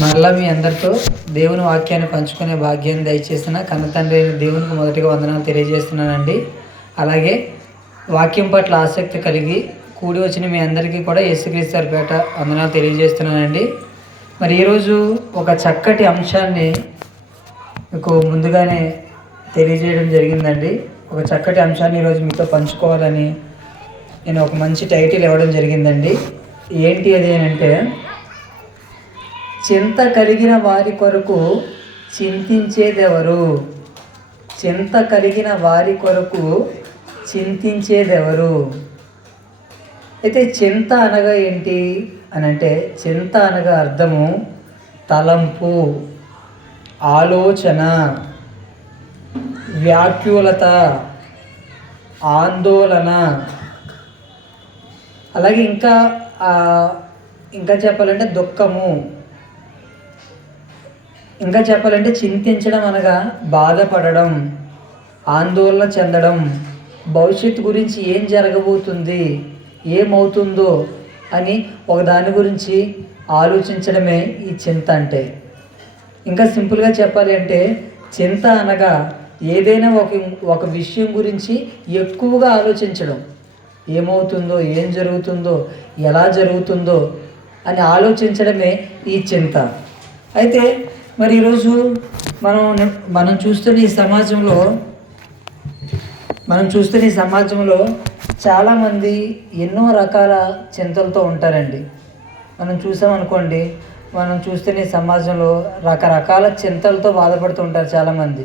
మరలా మీ అందరితో దేవుని వాక్యాన్ని పంచుకునే భాగ్యాన్ని దయచేసిన కన్నతండ్రి అయిన దేవునికి మొదటిగా వందనాలు తెలియజేస్తున్నానండి. అలాగే వాక్యం పట్ల ఆసక్తి కలిగి కూడి వచ్చిన మీ అందరికీ కూడా యేసుక్రీస్తు పేట వందనాలు తెలియజేస్తున్నానండి. మరి ఈరోజు ఒక చక్కటి అంశాన్ని మీకు ముందుగానే తెలియజేయడం జరిగిందండి. ఒక చక్కటి అంశాన్ని ఈరోజు మీతో పంచుకోవాలని నేను ఒక మంచి టైటిల్ ఇవ్వడం జరిగిందండి. ఏంటి అది అంటే, చింత కలిగిన వారి కొరకు చింతించేదెవరు? చింత కలిగిన వారి కొరకు చింతించేదెవరు? అయితే చింత అనగా ఏంటి అని అంటే, చింత అనగా అర్థము తలంపు, ఆలోచన, వ్యాకులత, ఆందోళన. అలాగే ఇంకా చెప్పాలంటే దుఃఖము. ఇంకా చెప్పాలంటే చింతించడం అనగా బాధపడడం, ఆందోళన చెందడం, భవిష్యత్తు గురించి ఏం జరగబోతుంది, ఏమవుతుందో అని ఒక దాని గురించి ఆలోచించడమే ఈ చింత అంటే. ఇంకా సింపుల్గా చెప్పాలి అంటే, చింత అనగా ఏదైనా ఒక విషయం గురించి ఎక్కువగా ఆలోచించడం, ఏమవుతుందో, ఏం జరుగుతుందో, ఎలా జరుగుతుందో అని ఆలోచించడమే ఈ చింత. అయితే మరి ఈరోజు మనం చూస్తున్న ఈ సమాజంలో చాలామంది ఎన్నో రకాల చింతలతో ఉంటారండి. మనం చూసామనుకోండి, మనం చూస్తున్న ఈ సమాజంలో రకరకాల చింతలతో బాధపడుతూ ఉంటారు చాలామంది.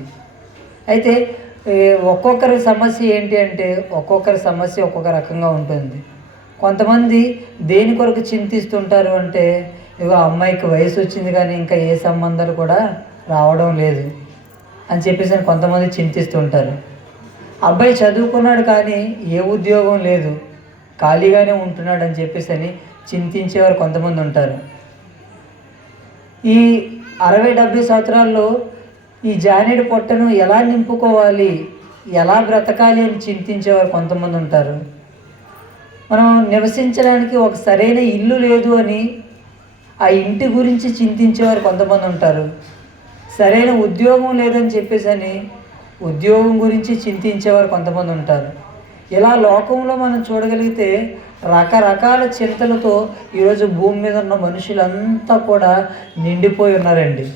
అయితే ఒక్కొక్కరి సమస్య ఏంటి అంటే, ఒక్కొక్కరి సమస్య ఒక్కొక్క రకంగా ఉంటుంది. కొంతమంది దేని కొరకు చింతిస్తుంటారు అంటే, ఇగో అమ్మాయికి వయసు వచ్చింది కానీ ఇంకా ఏ సంబంధాలు కూడా రావడం లేదు అని చెప్పేసి కొంతమంది చింతిస్తుంటారు. అబ్బాయి చదువుకున్నాడు కానీ ఏ ఉద్యోగం లేదు, ఖాళీగానే ఉంటున్నాడు అని చెప్పేసి చింతించేవారు కొంతమంది ఉంటారు. ఈ 60-70 సంవత్సరాల్లో ఈ జానేడు పొట్టను ఎలా నింపుకోవాలి, ఎలా బ్రతకాలి అని చింతించేవారు కొంతమంది ఉంటారు. మనం నివసించడానికి ఒక సరైన ఇల్లు లేదు అని ఆ ఇంటి గురించి చింతించేవారు కొంతమంది ఉంటారు. సరైన ఉద్యోగం లేదని చెప్పేసి ఉద్యోగం గురించి చింతించేవారు కొంతమంది ఉంటారు. ఇలా లోకంలో మనం చూడగలిగితే రకరకాల చింతలతో ఈరోజు భూమి మీద ఉన్న మనుషులంతా కూడా నిండిపోయి ఉన్నారండి.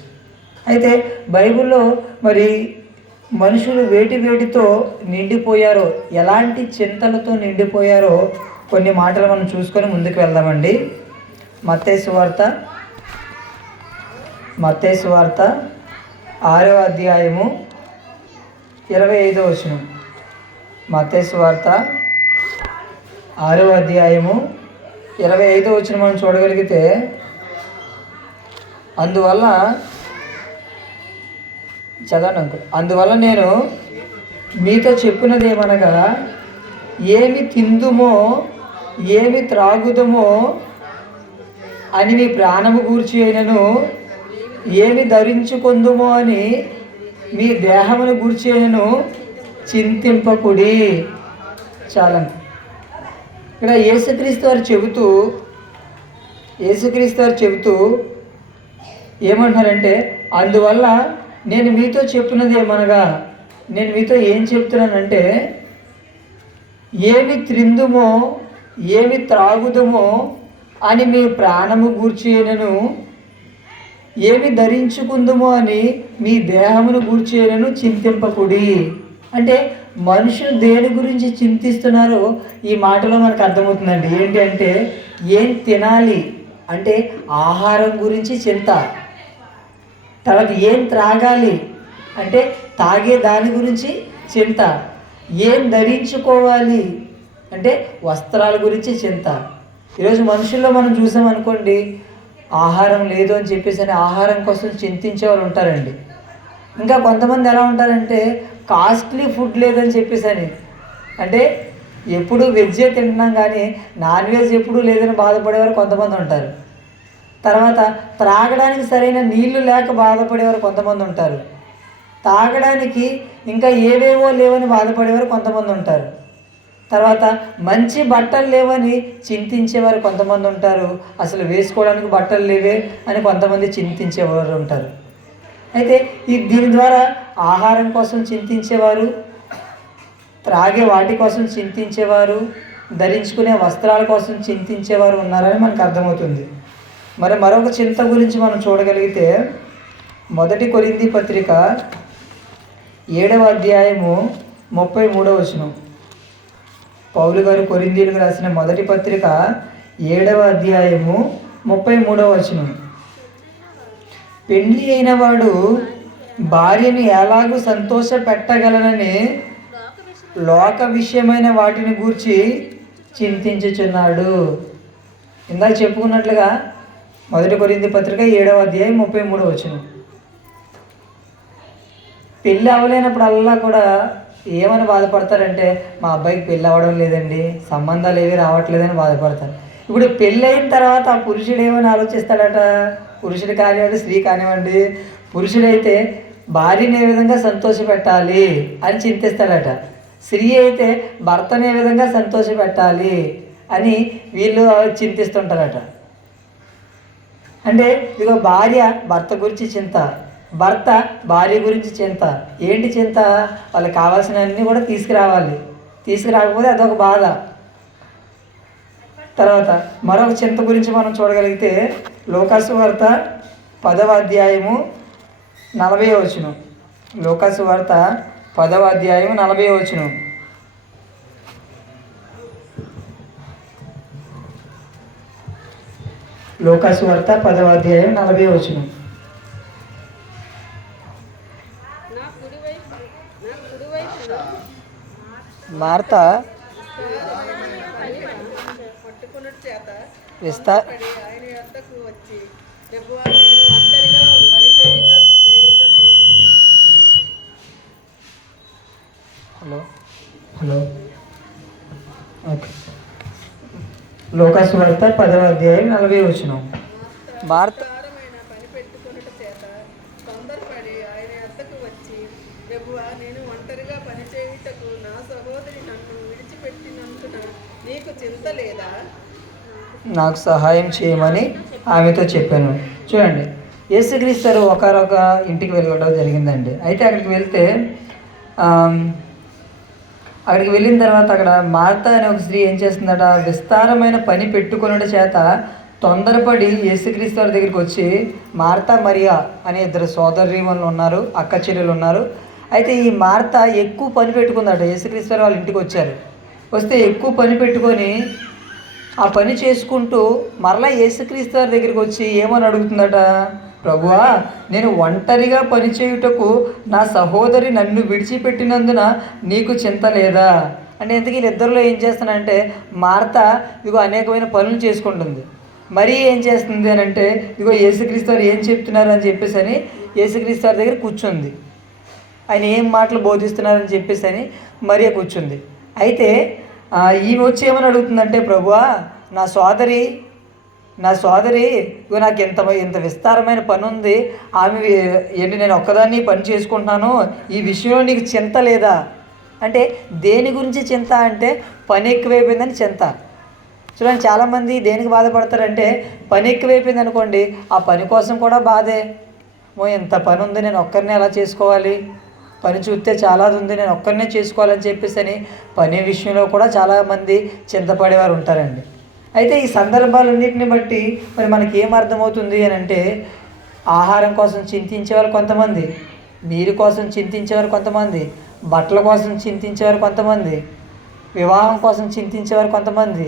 అయితే బైబిల్లో మరి మనుషులు వేటితో నిండిపోయారో, ఎలాంటి చింతలతో నిండిపోయారో కొన్ని మాటలు మనం చూసుకొని ముందుకు వెళ్దామండి. మత్తయి సువార్త 6వ అధ్యాయము 25వ వచనం. మత్తయి సువార్త 6వ అధ్యాయము 25వ వచనం మనం చూడగలిగితే, అందువల్ల నేను మీతో చెప్పినదేమనగా, ఏమి తిందుమో ఏమి త్రాగుదమో అని మీ ప్రాణము గూర్చి అయినను, ఏమి ధరించుకొందుమో అని మీ దేహమును గూర్చి అయినను చింతింపకుడి. చాలా ఇక్కడ యేసుక్రీస్తు వారు చెబుతూ ఏమంటున్నారంటే, అందువల్ల నేను మీతో చెప్పినది ఏమనగా, నేను మీతో ఏం చెప్తున్నానంటే, ఏమి త్రిందుమో ఏమి త్రాగుదమో అని మీ ప్రాణము గూర్చి అయినను, ఏమి ధరించుకుందుమో అని మీ దేహమును గూర్చి అయినను చింతింపకుడి. అంటే మనుషులు దేని గురించి చింతిస్తున్నారో ఈ మాటలో మనకు అర్థమవుతుందండి. ఏంటి అంటే, ఏం తినాలి అంటే ఆహారం గురించి చింత. తర్వాత ఏం త్రాగాలి అంటే తాగే దాని గురించి చింత. ఏం ధరించుకోవాలి అంటే వస్త్రాల గురించి చింత. ఈరోజు మనుషుల్లో మనం చూసామనుకోండి, ఆహారం లేదు అని చెప్పేసి ఆహారం కోసం చింతించే వాళ్ళు ఉంటారండి. ఇంకా కొంతమంది ఎలా ఉంటారంటే, కాస్ట్లీ ఫుడ్ లేదని చెప్పేసి అంటే ఎప్పుడు వెజ్జే తింటున్నాం కానీ నాన్ వెజ్ ఎప్పుడూ లేదని బాధపడేవారు కొంతమంది ఉంటారు. తర్వాత త్రాగడానికి సరైన నీళ్లు లేక బాధపడేవారు కొంతమంది ఉంటారు. తాగడానికి ఇంకా ఏవేవో లేవని బాధపడేవారు కొంతమంది ఉంటారు. తర్వాత మంచి బట్టలు లేవని చింతించేవారు కొంతమంది ఉంటారు. అసలు వేసుకోవడానికి బట్టలు లేవే అని కొంతమంది చింతించేవారు ఉంటారు. అయితే దీని ద్వారా ఆహారం కోసం చింతించేవారు, త్రాగే వాటి కోసం చింతించేవారు, ధరించుకునే వస్త్రాల కోసం చింతించేవారు ఉన్నారని మనకు అర్థమవుతుంది. మరొక చింత గురించి మనం చూడగలిగితే 1 కొరింథీ పత్రిక 7వ అధ్యాయము 33వ వచనం. పౌలు గారు కొరింథీయులకు రాసిన 1 పత్రిక 7వ అధ్యాయము 33వ వచనం. పెండ్లి అయిన వాడు భార్యను ఎలాగూ సంతోష పెట్టగలనని లోక విషయమైన వాటిని గూర్చి చింతించుచున్నాడు. ఇందాక చెప్పుకున్నట్లుగా 1 కొరింథీ పత్రిక 7వ అధ్యాయం 33వ వచనం. పెళ్ళి అవ్వలేనప్పుడల్లా కూడా ఏమని బాధపడతారంటే, మా అబ్బాయికి పెళ్ళి అవ్వడం లేదండి, సంబంధాలు ఏవి రావట్లేదని బాధపడతారు. ఇప్పుడు పెళ్ళి అయిన తర్వాత ఆ పురుషుడు ఏమని ఆలోచిస్తాడట? పురుషుడు కానివ్వండి, స్త్రీ కానివ్వండి, పురుషుడైతే భార్యని ఏ విధంగా సంతోషపెట్టాలి అని చింతిస్తాడట. స్త్రీ అయితే భర్తను ఏ విధంగా సంతోషపెట్టాలి అని వీళ్ళు చింతిస్తుంటారట. అంటే ఇదిగో భార్య భర్త గురించి చింత, భర్త భార్య గురించి చింత. ఏంటి చింత? వాళ్ళకి కావాల్సినవన్నీ కూడా తీసుకురావాలి, తీసుకురాకపోతే అదొక బాధ. తర్వాత మరొక చింత గురించి మనం చూడగలిగితే లూకాసు వార్త 10వ అధ్యాయము 40వ వచనం. లూకాసు వార్త 10వ అధ్యాయము 40వ వచనం. లూకాసు వార్త 10వ అధ్యాయం 40వ వచనం. మార్త లూకాసు వార్త 10వ అధ్యాయం 40వ వచనం. మార్త నాకు సహాయం చేయమని ఆమెతో చెప్పాను. చూడండి, యేసుక్రీస్తు ఒకరొక ఇంటికి వెళ్ళడం జరిగిందండి. అయితే అక్కడికి వెళ్ళిన తర్వాత అక్కడ మార్త అనే ఒక స్త్రీ ఏం చేస్తుందట? విస్తారమైన పని పెట్టుకునే చేత తొందరపడి యేసుక్రీస్తు వారి దగ్గరికి వచ్చి, మార్త మరియా అనే 2 సోదరీమణులు ఉన్నారు, అక్క చెల్లెలు ఉన్నారు. అయితే ఈ మార్త ఎక్కువ పని పెట్టుకుందట. యేసుక్రీస్తు వారు వాళ్ళ ఇంటికి వచ్చారు. వస్తే ఎక్కువ పని పెట్టుకొని ఆ పని చేసుకుంటూ మరలా యేసుక్రీస్తు వారి దగ్గరికి వచ్చి ఏమని అడుగుతుందట? ప్రభువా, నేను ఒంటరిగా పనిచేయుటకు నా సహోదరి నన్ను విడిచిపెట్టినందున నీకు చింత లేదా? అంటే ఎందుకు వీళ్ళిద్దరిలో ఏం చేస్తానంటే, మార్త ఇదిగో అనేకమైన పనులు చేసుకుంటుంది, మరీ ఏం చేస్తుంది అని అంటే ఇదిగో యేసుక్రీస్తు వారు ఏం చెప్తున్నారు అని చెప్పేసి అని యేసుక్రీస్తు వారి దగ్గర కూర్చుంది. ఆయన ఏం మాటలు బోధిస్తున్నారని చెప్పేసి అని మరీ కూర్చుంది. అయితే ఈమె వచ్చి ఏమని అడుగుతుందంటే, ప్రభువా, నా సోదరి ఇగో నాకు ఇంత విస్తారమైన పని ఉంది, ఆమె ఏంటి నేను ఒక్కదాన్ని పని చేసుకుంటున్నాను, ఈ విషయంలో నీకు చింత లేదా? అంటే దేని గురించి చింత అంటే పని ఎక్కువైపోయిందని చింత. చూడండి, చాలామంది దేనికి బాధపడతారంటే పని ఎక్కువైపోయింది అనుకోండి, ఆ పని కోసం కూడా బాధే. ఇంత పని ఉంది, నేను ఒక్కరిని ఎలా చేసుకోవాలి, పని చూస్తే చాలా ఉంది, నేను ఒక్కరినే చేసుకోవాలని చెప్పేసి అని పని విషయంలో కూడా చాలామంది చింతపడేవారు ఉంటారండి. అయితే ఈ సందర్భాలన్నింటిని బట్టి మరి మనకి ఏం అర్థమవుతుంది అని అంటే, ఆహారం కోసం చింతించేవారు కొంతమంది, నీరు కోసం చింతించేవారు కొంతమంది, బట్టల కోసం చింతించేవారు కొంతమంది, వివాహం కోసం చింతించేవారు కొంతమంది,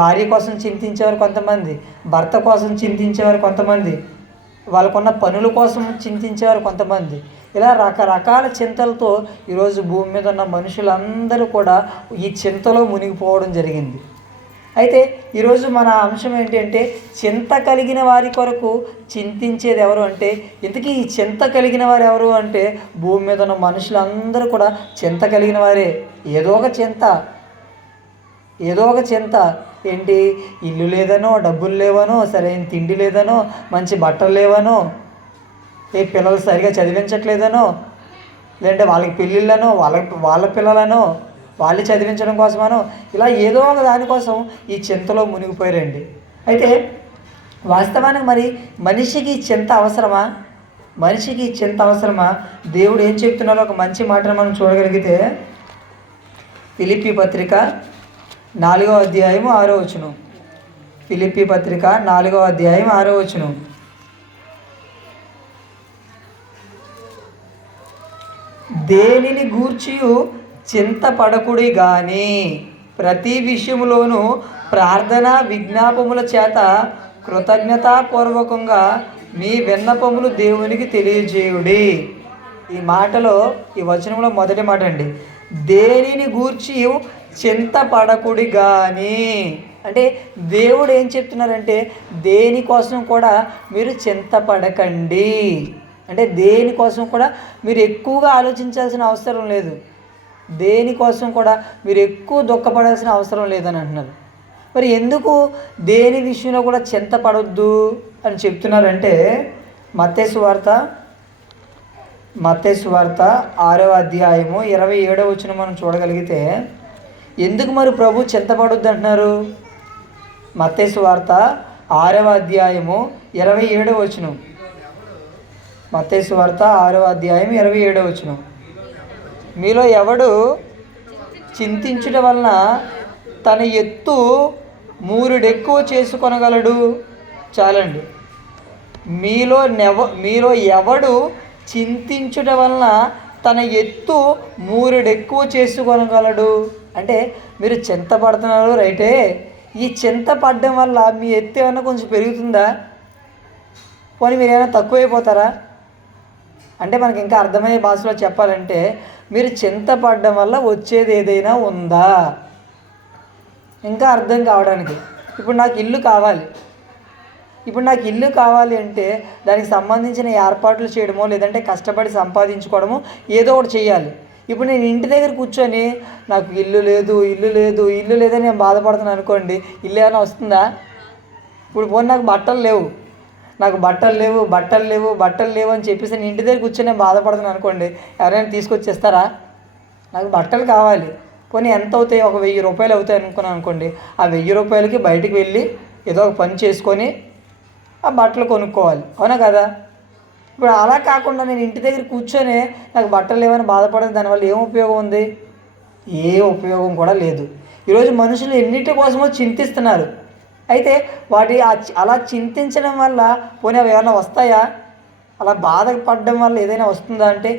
భార్య కోసం చింతించేవారు కొంతమంది, భర్త కోసం చింతించేవారు కొంతమంది, వాళ్ళకున్న పనుల కోసం చింతించేవారు కొంతమంది. ఇలా రకరకాల చింతలతో ఈరోజు భూమి మీద ఉన్న మనుషులందరూ కూడా ఈ చింతలో మునిగిపోవడం జరిగింది. అయితే ఈరోజు మన అంశం ఏంటి అంటే, చింత కలిగిన వారి కొరకు చింతించేది ఎవరు అంటే, ఇంతకీ ఈ చింత కలిగిన వారు ఎవరు అంటే, భూమి మీద ఉన్న మనుషులందరూ కూడా చింత కలిగిన వారే. ఏదో ఒక చింత ఏంటి? ఇల్లు లేదనో, డబ్బులు లేవనో, సరైన తిండి లేదనో, మంచి బట్టలు లేవనో, పిల్లలు సరిగా చదివించట్లేదనో, లేదంటే వాళ్ళకి పెళ్ళిళ్ళనో, వాళ్ళ పిల్లలనో, వాళ్ళు చదివించడం కోసమనో ఇలా ఏదో ఒక దానికోసం ఈ చింతలో మునిగిపోయారండి. అయితే వాస్తవానికి మరి మనిషికి చింత అవసరమా? మనిషికి చింత అవసరమా? దేవుడు ఏం చెప్తున్నారో ఒక మంచి మాటను మనం చూడగలిగితే ఫిలిప్పీ పత్రిక 4వ అధ్యాయము 6వ వచనం. ఫిలిప్పీ పత్రిక 4వ అధ్యాయం 6వ వచనం. దేనిని గూర్చియు చింతపడకుడి గాని ప్రతి విషయములోనూ ప్రార్థన విజ్ఞాపముల చేత కృతజ్ఞతాపూర్వకంగా మీ విన్నపములు దేవునికి తెలియజేయుడి. ఈ మాటలో, ఈ వచనంలో మొదటి మాట అండి, దేనిని గూర్చి చింతపడకుడి కానీ. అంటే దేవుడు ఏం చెప్తున్నారంటే దేనికోసం కూడా మీరు చింతపడకండి. అంటే దేనికోసం కూడా మీరు ఎక్కువగా ఆలోచించాల్సిన అవసరం లేదు, దేనికోసం కూడా మీరు ఎక్కువ దుఃఖపడాల్సిన అవసరం లేదని అంటున్నారు. మరి ఎందుకు దేని విషయంలో కూడా చింతపడొద్దు అని చెప్తున్నారంటే మత్తయి సువార్త 6వ అధ్యాయము 27వ వచనం మనం చూడగలిగితే ఎందుకు మరి ప్రభు చింతపడొద్దు అంటున్నారు? మత్తయి సువార్త 6వ అధ్యాయము 27వ వచనం. మత్తయి సువార్త 6వ అధ్యాయం 27వ వచనం. మీలో ఎవడు చింతించుట వలన తన ఎత్తు మూరెడెక్కువ చేసుకొనగలడు? చాలండి. మీలో ఎవడు చింతించుట వలన తన ఎత్తు మూరెడెక్కువ చేసుకొనగలడు? అంటే మీరు చింతపడుతున్నారు రైటే, ఈ చింత పడడం వల్ల మీ ఎత్తు ఏమైనా కొంచెం పెరుగుతుందా? పోనీ మీరు ఏమైనా తక్కువైపోతారా? అంటే మనకి ఇంకా అర్థమయ్యే భాషలో చెప్పాలంటే మీరు చింతపడడం వల్ల వచ్చేది ఏదైనా ఉందా? ఇంకా అర్థం కావడానికి, ఇప్పుడు నాకు ఇల్లు కావాలి అంటే దానికి సంబంధించిన ఏర్పాట్లు చేయడమో లేదంటే కష్టపడి సంపాదించుకోవడమో ఏదో ఒకటి చేయాలి. ఇప్పుడు నేను ఇంటి దగ్గర కూర్చొని నాకు ఇల్లు లేదని నేను బాధపడుతున్నాను అనుకోండి, ఇల్లు ఏమైనా వస్తుందా? ఇప్పుడు పోనీ నాకు బట్టలు లేవు అని చెప్పేసి నేను ఇంటి దగ్గర కూర్చొని నేను బాధపడుతున్నాను అనుకోండి, ఎవరైనా తీసుకొచ్చేస్తారా? నాకు బట్టలు కావాలి, పోనీ ఎంత అవుతాయి? ఒక 1000 రూపాయలు అవుతాయి అనుకోండి, ఆ 1000 రూపాయలకి బయటికి వెళ్ళి ఏదో ఒక పని చేసుకొని ఆ బట్టలు కొనుక్కోవాలి, అవునా కదా? ఇప్పుడు అలా కాకుండా నేను ఇంటి దగ్గర కూర్చొని నాకు బట్టలు లేవని బాధపడదు, దానివల్ల ఏం ఉపయోగం ఉంది? ఏ ఉపయోగం కూడా లేదు. ఈరోజు మనుషులు ఎన్నిటి కోసమో చింతిస్తున్నారు. అయితే అలా చింతించడం వల్ల పోనీ అవి ఏమైనా వస్తాయా? అలా బాధపడడం వల్ల ఏదైనా వస్తుందా అంటే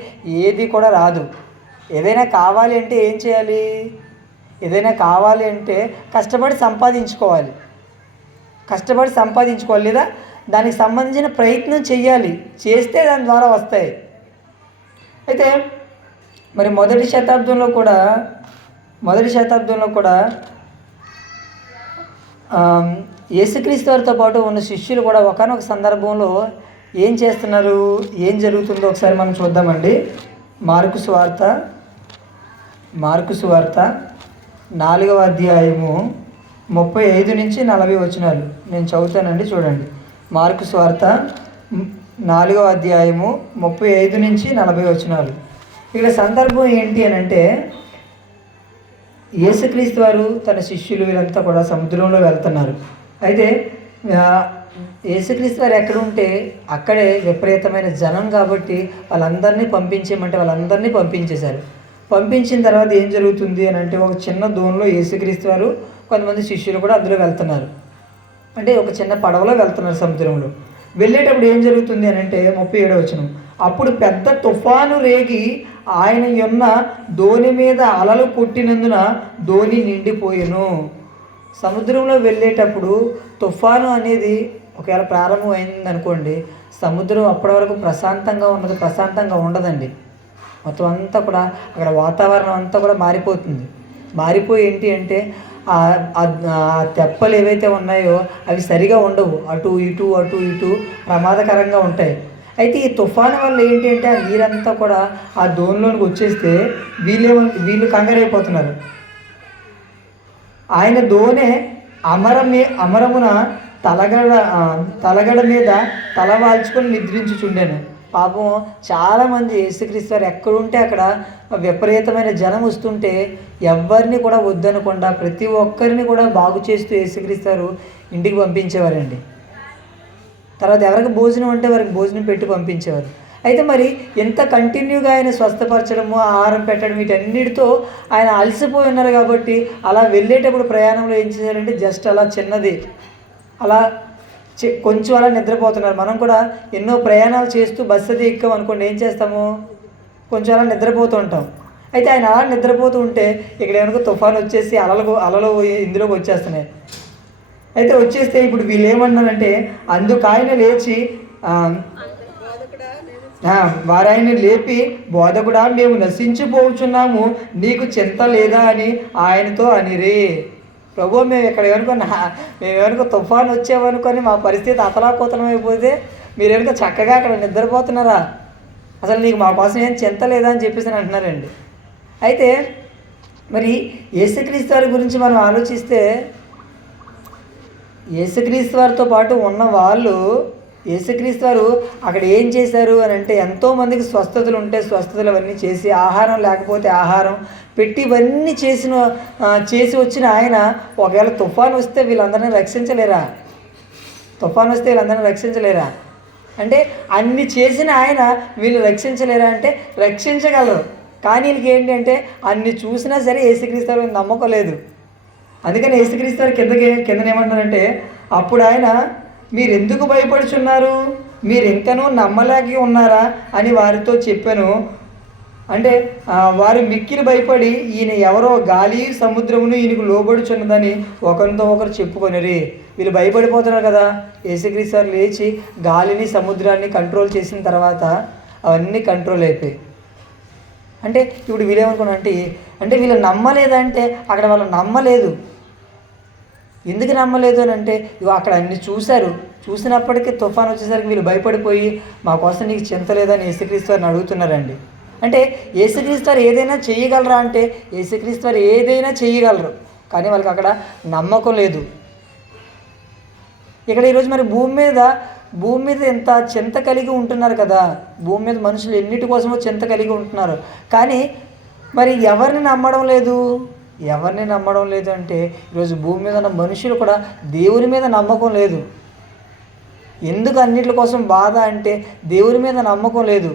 ఏది కూడా రాదు. ఏదైనా కావాలి అంటే ఏం చేయాలి? ఏదైనా కావాలి అంటే కష్టపడి సంపాదించుకోవాలి లేదా దానికి సంబంధించిన ప్రయత్నం చేయాలి, చేస్తే దాని ద్వారా వస్తాయి. అయితే మరి మొదటి శతాబ్దంలో కూడా యేసుక్రీస్తు వారితో పాటు ఉన్న శిష్యులు కూడా ఒకానొక సందర్భంలో ఏం చేస్తున్నారు, ఏం జరుగుతుందో ఒకసారి మనం చూద్దామండి. మార్కు సువార్త 4వ అధ్యాయము 35 నుంచి 40 వచనాలు నేను చదువుతానండి, చూడండి. మార్కు సువార్త 4వ అధ్యాయము 35 నుంచి 40 వచనాలు. ఇక్కడ సందర్భం ఏంటి అని అంటే యేసుక్రీస్తు వారు తన శిష్యులు వీళ్ళంతా కూడా సముద్రంలో వెళ్తున్నారు. అయితే యేసుక్రీస్తు వారు ఎక్కడ ఉంటే అక్కడే విపరీతమైన జనం కాబట్టి వాళ్ళందరినీ పంపించేశారు. పంపించిన తర్వాత ఏం జరుగుతుంది అని అంటే ఒక చిన్న దోణిలో యేసుక్రీస్తు వారు కొంతమంది శిష్యులు కూడా అందులో వెళ్తున్నారు. అంటే ఒక చిన్న పడవలో వెళ్తున్నారు సముద్రంలో. వెళ్ళేటప్పుడు ఏం జరుగుతుంది అని అంటే 37వ వచనం. అప్పుడు పెద్ద తుఫాను రేగి ఆయన ఉన్న దోణి మీద అలలు కొట్టినందున దోణి నిండిపోయెను. సముద్రంలో వెళ్ళేటప్పుడు తుఫాను అనేది ఒకవేళ ప్రారంభం అయింది అనుకోండి, సముద్రం అప్పటి వరకు ప్రశాంతంగా ఉండదండి. మొత్తం అంతా కూడా అక్కడ వాతావరణం అంతా కూడా మారిపోయి ఏంటి అంటే ఆ తెప్పలు ఏవైతే ఉన్నాయో అవి సరిగా ఉండవు, అటు ఇటు ప్రమాదకరంగా ఉంటాయి. అయితే ఈ తుఫాను వల్ల ఏంటి అంటే ఆ నీరంతా కూడా ఆ దోణిలోనికి వచ్చేస్తే వీళ్ళు కంగారైపోతున్నారు. ఆయన దోణె అమరమున తలగడ మీద తల వాల్చుకొని నిద్రించుచుండెను. పాపం చాలామంది యేసుక్రీస్తు వారు ఎక్కడుంటే అక్కడ విపరీతమైన జనం వస్తుంటే ఎవరిని కూడా వద్దనకుండా ప్రతి ఒక్కరిని కూడా బాగు చేస్తూ యేసుక్రీస్తు వారు ఇంటికి పంపించేవారండి. తర్వాత ఎవరికి భోజనం అంటే వారికి భోజనం పెట్టి పంపించేవారు. అయితే మరి ఎంత కంటిన్యూగా ఆయన స్వస్థపరచడము, ఆహారం పెట్టడం, వీటన్నిటితో ఆయన అలసిపోయి ఉన్నారు కాబట్టి అలా వెళ్ళేటప్పుడు ప్రయాణంలో ఏం చేశారంటే జస్ట్ అలా చిన్నది అలా కొంచెం అలా నిద్రపోతున్నారు. మనం కూడా ఎన్నో ప్రయాణాలు చేస్తూ బస్సు అది ఎక్కాం అనుకోండి, ఏం చేస్తాము, కొంచెం అలా నిద్రపోతూ ఉంటాం. అయితే ఆయన అలా నిద్రపోతూ ఉంటే ఇక్కడ ఏమనుకో తుఫాను వచ్చేసి అలలు ఇందులోకి వచ్చేస్తున్నాయి. అయితే వచ్చేస్తే ఇప్పుడు వీళ్ళు ఏమన్నారంటే అందుకు ఆయన లేచి వారాయన్ని లేపి, బోధకుడా మేము నశించిపోవచ్చున్నాము, నీకు చింత లేదా అని ఆయనతో అనిరి. ప్రభు మేము ఏమనుకో తుఫాను వచ్చేవనుకొని మా పరిస్థితి అతలాకుతలం అయిపోతే మీరేమనుకో చక్కగా అక్కడ నిద్రపోతున్నారా, అసలు నీకు మా కోసం ఏం చింత లేదా అని చెప్పేసి అంటున్నారండి. అయితే మరి యేసుక్రీస్తు వారి గురించి మనం ఆలోచిస్తే యేసుక్రీస్తు వారితో పాటు ఉన్న వాళ్ళు యేసుక్రీస్తు వారు అక్కడ ఏం చేశారు అని అంటే ఎంతోమందికి స్వస్థతలు ఉంటే స్వస్థతలు అవన్నీ చేసి, ఆహారం లేకపోతే ఆహారం పెట్టి ఇవన్నీ చేసి వచ్చిన ఆయన ఒకవేళ తుఫాను వస్తే వీళ్ళందరినీ రక్షించలేరా అంటే అన్ని చేసిన ఆయన వీళ్ళు రక్షించలేరా అంటే రక్షించగలరు. కానీ వీళ్ళకి ఏంటి అంటే అన్ని చూసినా సరే యేసుక్రీస్తు వారు నమ్మకం లేదు. అందుకని యేసుక్రీస్తు వారు కిందనేమంటారంటే అప్పుడు ఆయన మీరు ఎందుకు భయపడుచున్నారు, మీరు ఇంకనూ నమ్మలేక ఉన్నారా అని వారితో చెప్పాను. అంటే వారు మిక్కిలి భయపడి ఈయన ఎవరో గాలి సముద్రమును ఈయనకు లోబడుచున్నదని ఒకరితో ఒకరు చెప్పుకొనిరి. వీళ్ళు భయపడిపోతున్నారు కదా. యేసుక్రీస్తు వారు లేచి గాలిని సముద్రాన్ని కంట్రోల్ చేసిన తర్వాత అవన్నీ కంట్రోల్ అయిపోయాయి. అంటే ఇప్పుడు వీళ్ళేమనుకున్నారంటే అంటే వీళ్ళు నమ్మలేదంటే అక్కడ వాళ్ళు నమ్మలేదు. ఎందుకు నమ్మలేదు అని అంటే అక్కడ అన్ని చూసినప్పటికీ తుఫాను వచ్చేసరికి వీళ్ళు భయపడిపోయి మా కోసం నీకు చింత లేదని యేసుక్రీస్తు వారిని అడుగుతున్నారండి. అంటే యేసుక్రీస్తు వారు ఏదైనా చేయగలరా అంటే యేసుక్రీస్తు వారు ఏదైనా చేయగలరు, కానీ వాళ్ళకి అక్కడ నమ్మకం లేదు. ఇక్కడ ఈరోజు మరి భూమి మీద ఎంత చింత కలిగి ఉంటున్నారు కదా, భూమి మీద మనుషులు ఎన్నిటి కోసమో చింత కలిగి ఉంటున్నారు, కానీ మరి ఎవరిని నమ్మడం లేదు అంటే ఈరోజు భూమి మీద ఉన్న మనుషులు కూడా దేవుని మీద నమ్మకం లేదు. ఎందుకు అన్నిటి కోసం బాధ అంటే దేవుని మీద నమ్మకం లేదు.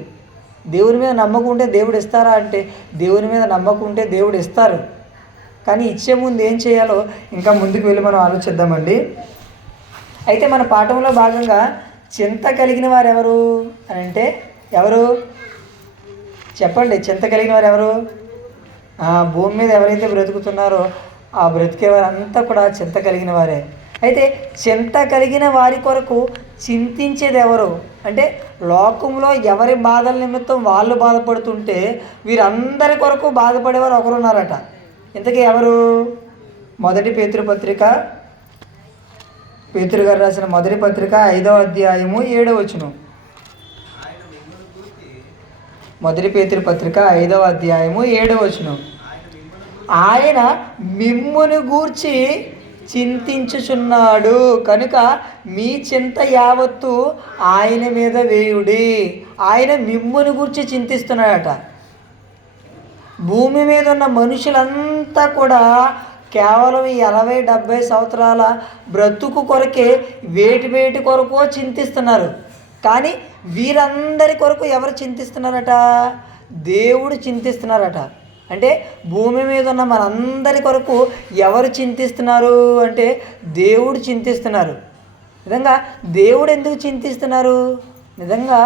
దేవుని మీద నమ్మకం ఉంటే దేవుడు ఇస్తారా అంటే దేవుని మీద నమ్మకం ఉంటే దేవుడు ఇస్తారు. కానీ ఇచ్చే ముందు ఏం చేయాలో ఇంకా ముందుకు వెళ్ళి మనం ఆలోచిద్దామండి. అయితే మన పాఠంలో భాగంగా చింత కలిగిన వారు ఎవరు అని అంటే ఎవరు చెప్పండి, చింత కలిగిన వారు ఎవరు? భూమి మీద ఎవరైతే బ్రతుకుతున్నారో ఆ బ్రతికే వారంతా కూడా చింత కలిగిన వారే. అయితే చింత కలిగిన వారి కొరకు చింతించేది ఎవరు అంటే లోకంలో ఎవరి బాధల నిమిత్తం వాళ్ళు బాధపడుతుంటే వీరందరి కొరకు బాధపడేవారు ఒకరు ఉన్నారట. ఇంతకీ ఎవరు? మొదటి పేతురు గారు రాసిన మొదటి పత్రిక 5వ అధ్యాయము 7వ వచనం. మొదటి పేతురు పత్రిక 5వ అధ్యాయము 7వ వచనం. ఆయన మిమ్మును గూర్చి చింతించుచున్నాడు కనుక మీ చింత యావత్తు ఆయన మీద వేయుడి. ఆయన మిమ్మును గూర్చి చింతిస్తున్నాడట. భూమి మీద ఉన్న మనుషులంతా కూడా కేవలం 60-70 సంవత్సరాల బ్రతుకు కొరకే వేటి కొరకో చింతిస్తున్నారు. కానీ వీరందరి కొరకు ఎవరు చింతిస్తున్నారట? దేవుడు చింతిస్తున్నారట. అంటే భూమి మీద ఉన్న మనందరి కొరకు ఎవరు చింతిస్తున్నారు అంటే దేవుడు చింతిస్తున్నారు. నిజంగా దేవుడు ఎందుకు చింతిస్తున్నారు? నిజంగా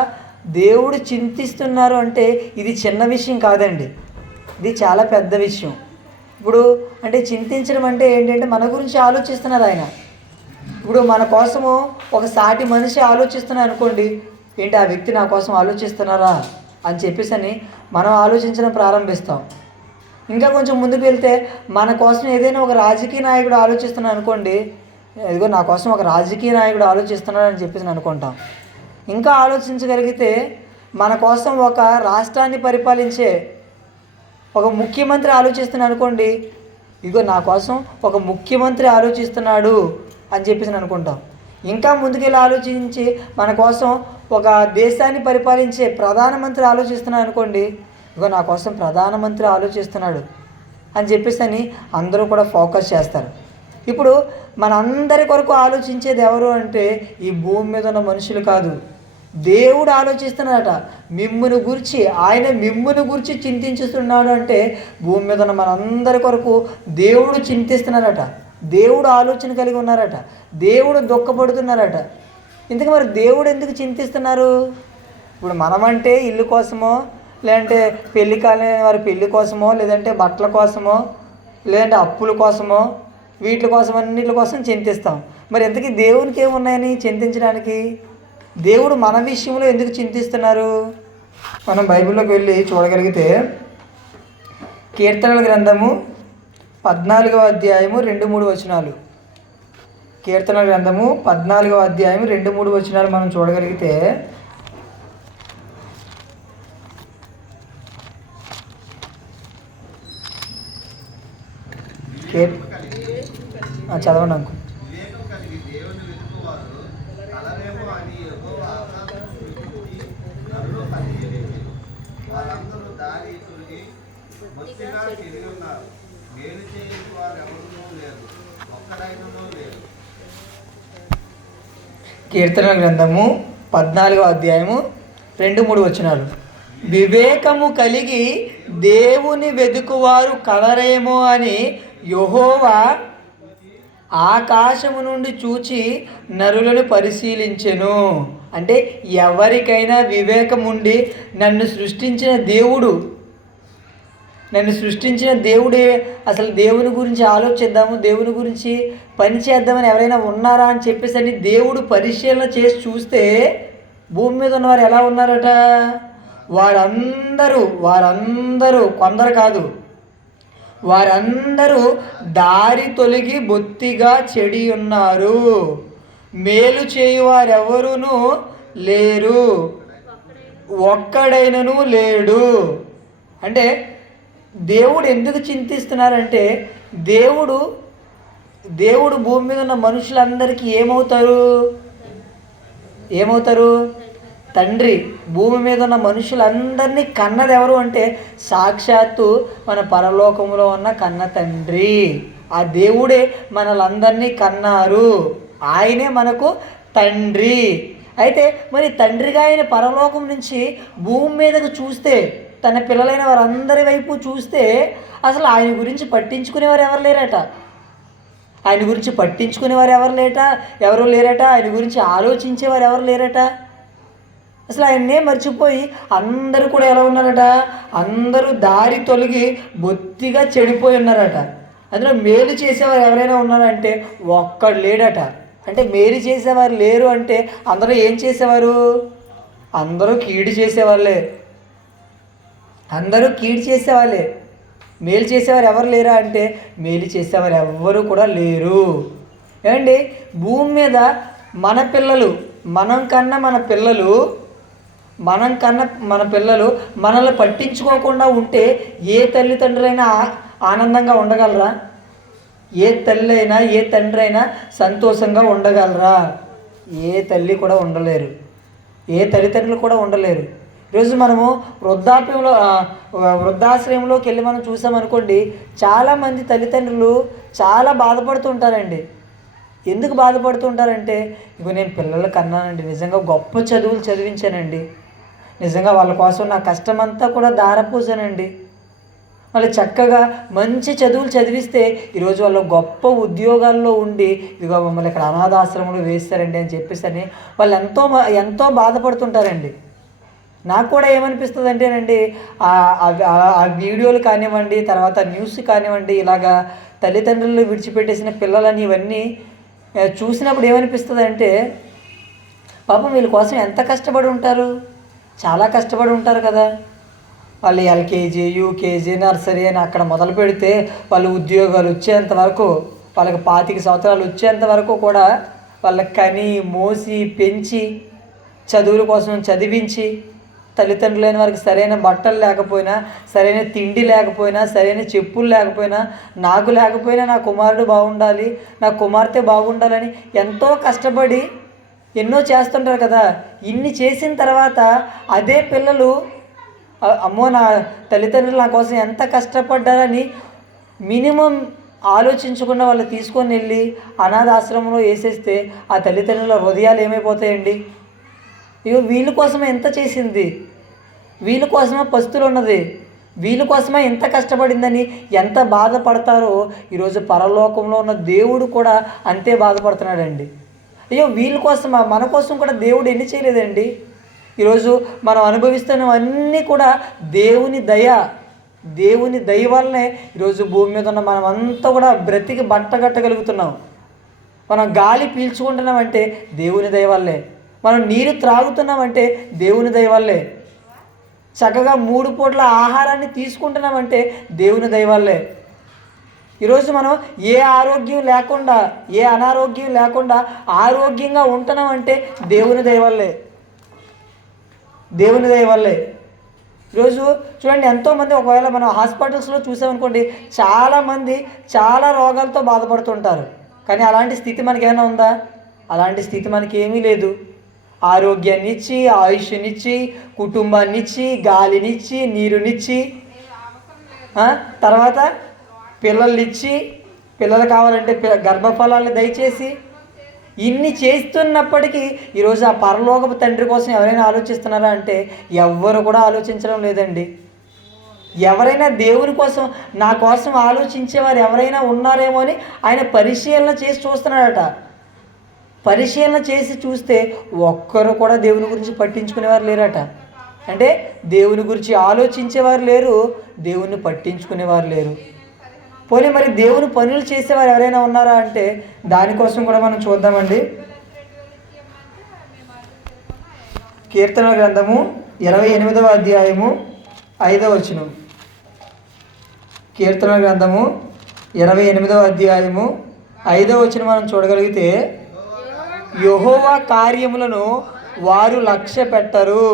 దేవుడు చింతిస్తున్నారు అంటే ఇది చిన్న విషయం కాదండి, ఇది చాలా పెద్ద విషయం. ఇప్పుడు అంటే చింతించడం అంటే ఏంటంటే మన గురించి ఆలోచిస్తున్నారు ఆయన. ఇప్పుడు మన కోసము ఒక సాటి మనిషి ఆలోచిస్తున్నారు అనుకోండి, ఏంటి ఆ వ్యక్తి నా కోసం ఆలోచిస్తున్నారా అని చెప్పేసి మనం ఆలోచించడం ప్రారంభిస్తాం. ఇంకా కొంచెం ముందుకు వెళ్తే మన కోసం ఏదైనా ఒక రాజకీయ నాయకుడు ఆలోచిస్తున్నాడు అనుకోండి, ఇదిగో నా కోసం ఒక రాజకీయ నాయకుడు ఆలోచిస్తున్నాడు అని చెప్పేసి అనుకుంటాం. ఇంకా ఆలోచించగలిగితే మన కోసం ఒక రాష్ట్రాన్ని పరిపాలించే ఒక ముఖ్యమంత్రి ఆలోచిస్తున్నాడు అనుకోండి, ఇదిగో నా కోసం ఒక ముఖ్యమంత్రి ఆలోచిస్తున్నాడు అని చెప్పేసి అనుకుంటాం. ఇంకా ముందుకెళ్ళి ఆలోచించి మన కోసం ఒక దేశాన్ని పరిపాలించే ప్రధానమంత్రి ఆలోచిస్తున్నాడు అనుకోండి, ఇగో నా కోసం ప్రధానమంత్రి ఆలోచిస్తున్నాడు అని చెప్పేసి అని అందరూ కూడా ఫోకస్ చేస్తారు. ఇప్పుడు మనందరి కొరకు ఆలోచించేది ఎవరు అంటే ఈ భూమి మీద ఉన్న మనుషులు కాదు, దేవుడు ఆలోచిస్తున్నాడట. ఆయన మిమ్మును గురించి చింతించుతున్నాడు అంటే భూమి మీద ఉన్న మనందరి కొరకు దేవుడు చింతిస్తున్నారట, దేవుడు ఆలోచన కలిగి ఉన్నారట, దేవుడు దుఃఖపడుతున్నారట. ఇంతకు మరి దేవుడు ఎందుకు చింతిస్తున్నారు? ఇప్పుడు మనమంటే ఇల్లు కోసమో, లేదంటే పెళ్లి కాలేని వారి పెళ్లి కోసమో, లేదంటే బట్టల కోసమో, లేదంటే అప్పుల కోసమో, వీటి కోసం అన్నిటి కోసం చింతిస్తాం. మరి ఎంతకీ దేవునికి ఏమున్నాయని చింతించడానికి? దేవుడు మన విషయంలో ఎందుకు చింతిస్తున్నారు? మనం బైబిల్లోకి వెళ్ళి చూడగలిగితే కీర్తనల గ్రంథము 14వ అధ్యాయము 2-3 వచనాలు. కీర్తనల గ్రంథము 14వ అధ్యాయం 2-3 వచనాలు మనం చూడగలిగితే, చదవండి అంకు. కీర్తన గ్రంథము 14వ అధ్యాయము 2-3 వచనాలు. వివేకము కలిగి దేవుని వెదుకువారు కలరేమో అని యెహోవా ఆకాశము నుండి చూచి నరులను పరిశీలించెను. అంటే ఎవరికైనా వివేకం ఉండి నన్ను సృష్టించిన దేవుడే అసలు దేవుని గురించి ఆలోచిద్దాము, దేవుని గురించి పని చేద్దామని ఎవరైనా ఉన్నారా అని చెప్పేసి అని దేవుడు పరిశీలన చేసి చూస్తే భూమి మీద ఉన్నవారు ఎలా ఉన్నారట? వారందరూ కొందరు కాదు, వారందరూ దారి తొలగి బొత్తిగా చెడి ఉన్నారు, మేలు చేయువారెవరునూ లేరు, ఒక్కడైనను లేడు. అంటే దేవుడు ఎందుకు చింతిస్తున్నారంటే దేవుడు భూమి మీద ఉన్న మనుషులందరికీ ఏమవుతారు? తండ్రి. భూమి మీద ఉన్న మనుషులందరినీ కన్నది ఎవరు అంటే సాక్షాత్తు మన పరలోకంలో ఉన్న కన్న తండ్రి. ఆ దేవుడే మనలందరినీ కన్నారు, ఆయనే మనకు తండ్రి. అయితే మరి తండ్రిగా ఆయన పరలోకం నుంచి భూమి మీదకు చూస్తే, తన పిల్లలైన వారందరి వైపు చూస్తే అసలు ఆయన గురించి పట్టించుకునేవారు ఎవరు లేరట. ఎవరు లేరట. ఆయన గురించి ఆలోచించేవారు ఎవరు లేరట. అసలు ఆయన్నే మర్చిపోయి అందరూ కూడా ఎలా ఉన్నారట? అందరూ దారి తొలగి బొత్తిగా చెడిపోయి ఉన్నారట. అందులో మేలు చేసేవారు ఎవరైనా ఉన్నారంటే ఒక్కడు లేడట. అంటే మేలు చేసేవారు లేరు అంటే అందరూ ఏం చేసేవారు? అందరూ కీడు చేసేవాళ్ళే. మేలు చేసేవారు ఎవరు లేరా అంటే మేలు చేసేవారు ఎవ్వరూ కూడా లేరు. ఏమండి, భూమి మీద మనం కన్నా మన పిల్లలు మనల్ని పట్టించుకోకుండా ఉంటే ఏ తల్లిదండ్రులైనా ఆనందంగా ఉండగలరా? ఏ తల్లి అయినా ఏ తండ్రి అయినా సంతోషంగా ఉండగలరా? ఏ తల్లి కూడా ఉండలేరు, ఏ తల్లిదండ్రులు కూడా ఉండలేరు. ఈరోజు మనము వృద్ధాశ్రయంలోకి వెళ్ళి మనం చూసామనుకోండి, చాలామంది తల్లిదండ్రులు చాలా బాధపడుతుంటారండి. ఎందుకు బాధపడుతుంటారంటే, ఇగో నేను పిల్లలు కన్నానండి, నిజంగా గొప్ప చదువులు చదివించానండి, నిజంగా వాళ్ళ కోసం నా కష్టమంతా కూడా ధారపోసానండి, వాళ్ళు చక్కగా మంచి చదువులు చదివిస్తే ఈరోజు వాళ్ళు గొప్ప ఉద్యోగాల్లో ఉండి ఇదిగో మమ్మల్ని ఇక్కడ అనాథాశ్రమంలో వేస్తారండి అని చెప్పేసి అని వాళ్ళు ఎంతో బాధపడుతుంటారండి. నాకు కూడా ఏమనిపిస్తుంది అంటేనండి, ఆ వీడియోలు కానివ్వండి, తర్వాత న్యూస్ కానివ్వండి, ఇలాగా తల్లిదండ్రులు విడిచిపెట్టేసిన పిల్లలని ఇవన్నీ చూసినప్పుడు ఏమనిపిస్తుంది అంటే, పాపం వీళ్ళ కోసం ఎంత కష్టపడి ఉంటారు, చాలా కష్టపడి ఉంటారు కదా. వాళ్ళు ఎల్కేజీ, యూకేజీ, నర్సరీ అని అక్కడ మొదలు పెడితే వాళ్ళు ఉద్యోగాలు వచ్చేంత వరకు, వాళ్ళకి 25 సంవత్సరాలు వచ్చేంత వరకు కూడా వాళ్ళకి కని మోసి పెంచి చదువుల కోసం చదివించి, తల్లిదండ్రులైన వారికి సరైన బట్టలు లేకపోయినా, సరైన తిండి లేకపోయినా, సరైన చెప్పులు లేకపోయినా, నాకు లేకపోయినా నా కుమారుడు బాగుండాలి, నా కుమార్తె బాగుండాలని ఎంతో కష్టపడి ఎన్నో చేస్తుంటారు కదా. ఇన్ని చేసిన తర్వాత అదే పిల్లలు అమ్మో నా తల్లిదండ్రులు నా కోసం ఎంత కష్టపడ్డారని మినిమం ఆలోచించకుండా వాళ్ళు తీసుకొని వెళ్ళి అనాథాశ్రమంలో వేసేస్తే ఆ తల్లిదండ్రుల హృదయాలు ఏమైపోతాయండి? ఇగో వీళ్ళ కోసమే ఎంత చేసింది, వీళ్ళ కోసమే పస్తులు ఉన్నది, వీళ్ళ కోసమే ఎంత కష్టపడిందని ఎంత బాధపడతారో ఈరోజు పరలోకంలో ఉన్న దేవుడు కూడా అంతే బాధపడుతున్నాడండి. అయ్యో వీళ్ళ కోసం మన కోసం కూడా దేవుడు ఎన్ని చేయలేదండి? ఈరోజు మనం అనుభవిస్తున్నవన్నీ కూడా దేవుని దయ వల్లనే ఈరోజు భూమి మీద ఉన్న మనం అంతా కూడా బ్రతికి బట్టగట్టగలుగుతున్నాం. మనం గాలి పీల్చుకుంటున్నామంటే దేవుని దయ వల్లే, మనం నీరు త్రాగుతున్నామంటే దేవుని దయ వల్లే, చక్కగా 3 పూట్ల ఆహారాన్ని తీసుకుంటున్నామంటే దేవుని దయ వల్లే. ఈరోజు మనం ఏ ఆరోగ్యం లేకుండా ఏ అనారోగ్యం లేకుండా ఆరోగ్యంగా ఉంటున్నామంటే దేవుని దయ వల్లే, దేవుని దయ వల్లే. ఈరోజు చూడండి, ఎంతోమంది ఒకవేళ మనం హాస్పిటల్స్లో చూసామనుకోండి, చాలామంది చాలా రోగాలతో బాధపడుతుంటారు. కానీ అలాంటి స్థితి మనకేమైనా ఉందా? అలాంటి స్థితి మనకి ఏమీ లేదు. ఆరోగ్యాన్ని ఇచ్చి, ఆయుష్నిచ్చి, కుటుంబాన్ని ఇచ్చి, గాలినిచ్చి, నీరునిచ్చి, తర్వాత పిల్లల్నిచ్చి, పిల్లలు కావాలంటే గర్భఫలాన్ని దయచేసి, ఇన్ని చేస్తున్నప్పటికీ ఈరోజు ఆ పరలోకపు తండ్రి కోసం ఎవరైనా ఆలోచిస్తున్నారా అంటే ఎవ్వరు కూడా ఆలోచించడం లేదండి. ఎవరైనా దేవుని కోసం నా కోసం ఆలోచించేవారు ఎవరైనా ఉన్నారేమో అని ఆయన పరిశీలన చేసి చూస్తున్నాడట. పరిశీలన చేసి చూస్తే ఒక్కరు కూడా దేవుని గురించి పట్టించుకునేవారు లేరట. అంటే దేవుని గురించి ఆలోచించేవారు లేరు, దేవుని పట్టించుకునేవారు లేరు. పోనీ మరి దేవుని పనులు చేసేవారు ఎవరైనా ఉన్నారా అంటే దానికోసం కూడా మనం చూద్దామండి. కీర్తనల గ్రంథము 28వ అధ్యాయము 5వ వచనం. కీర్తనల గ్రంథము 28వ అధ్యాయము 5వ వచనం మనం చూడగలిగితే, యెహోవా కార్యములను వారు లక్ష్య పెట్టరు,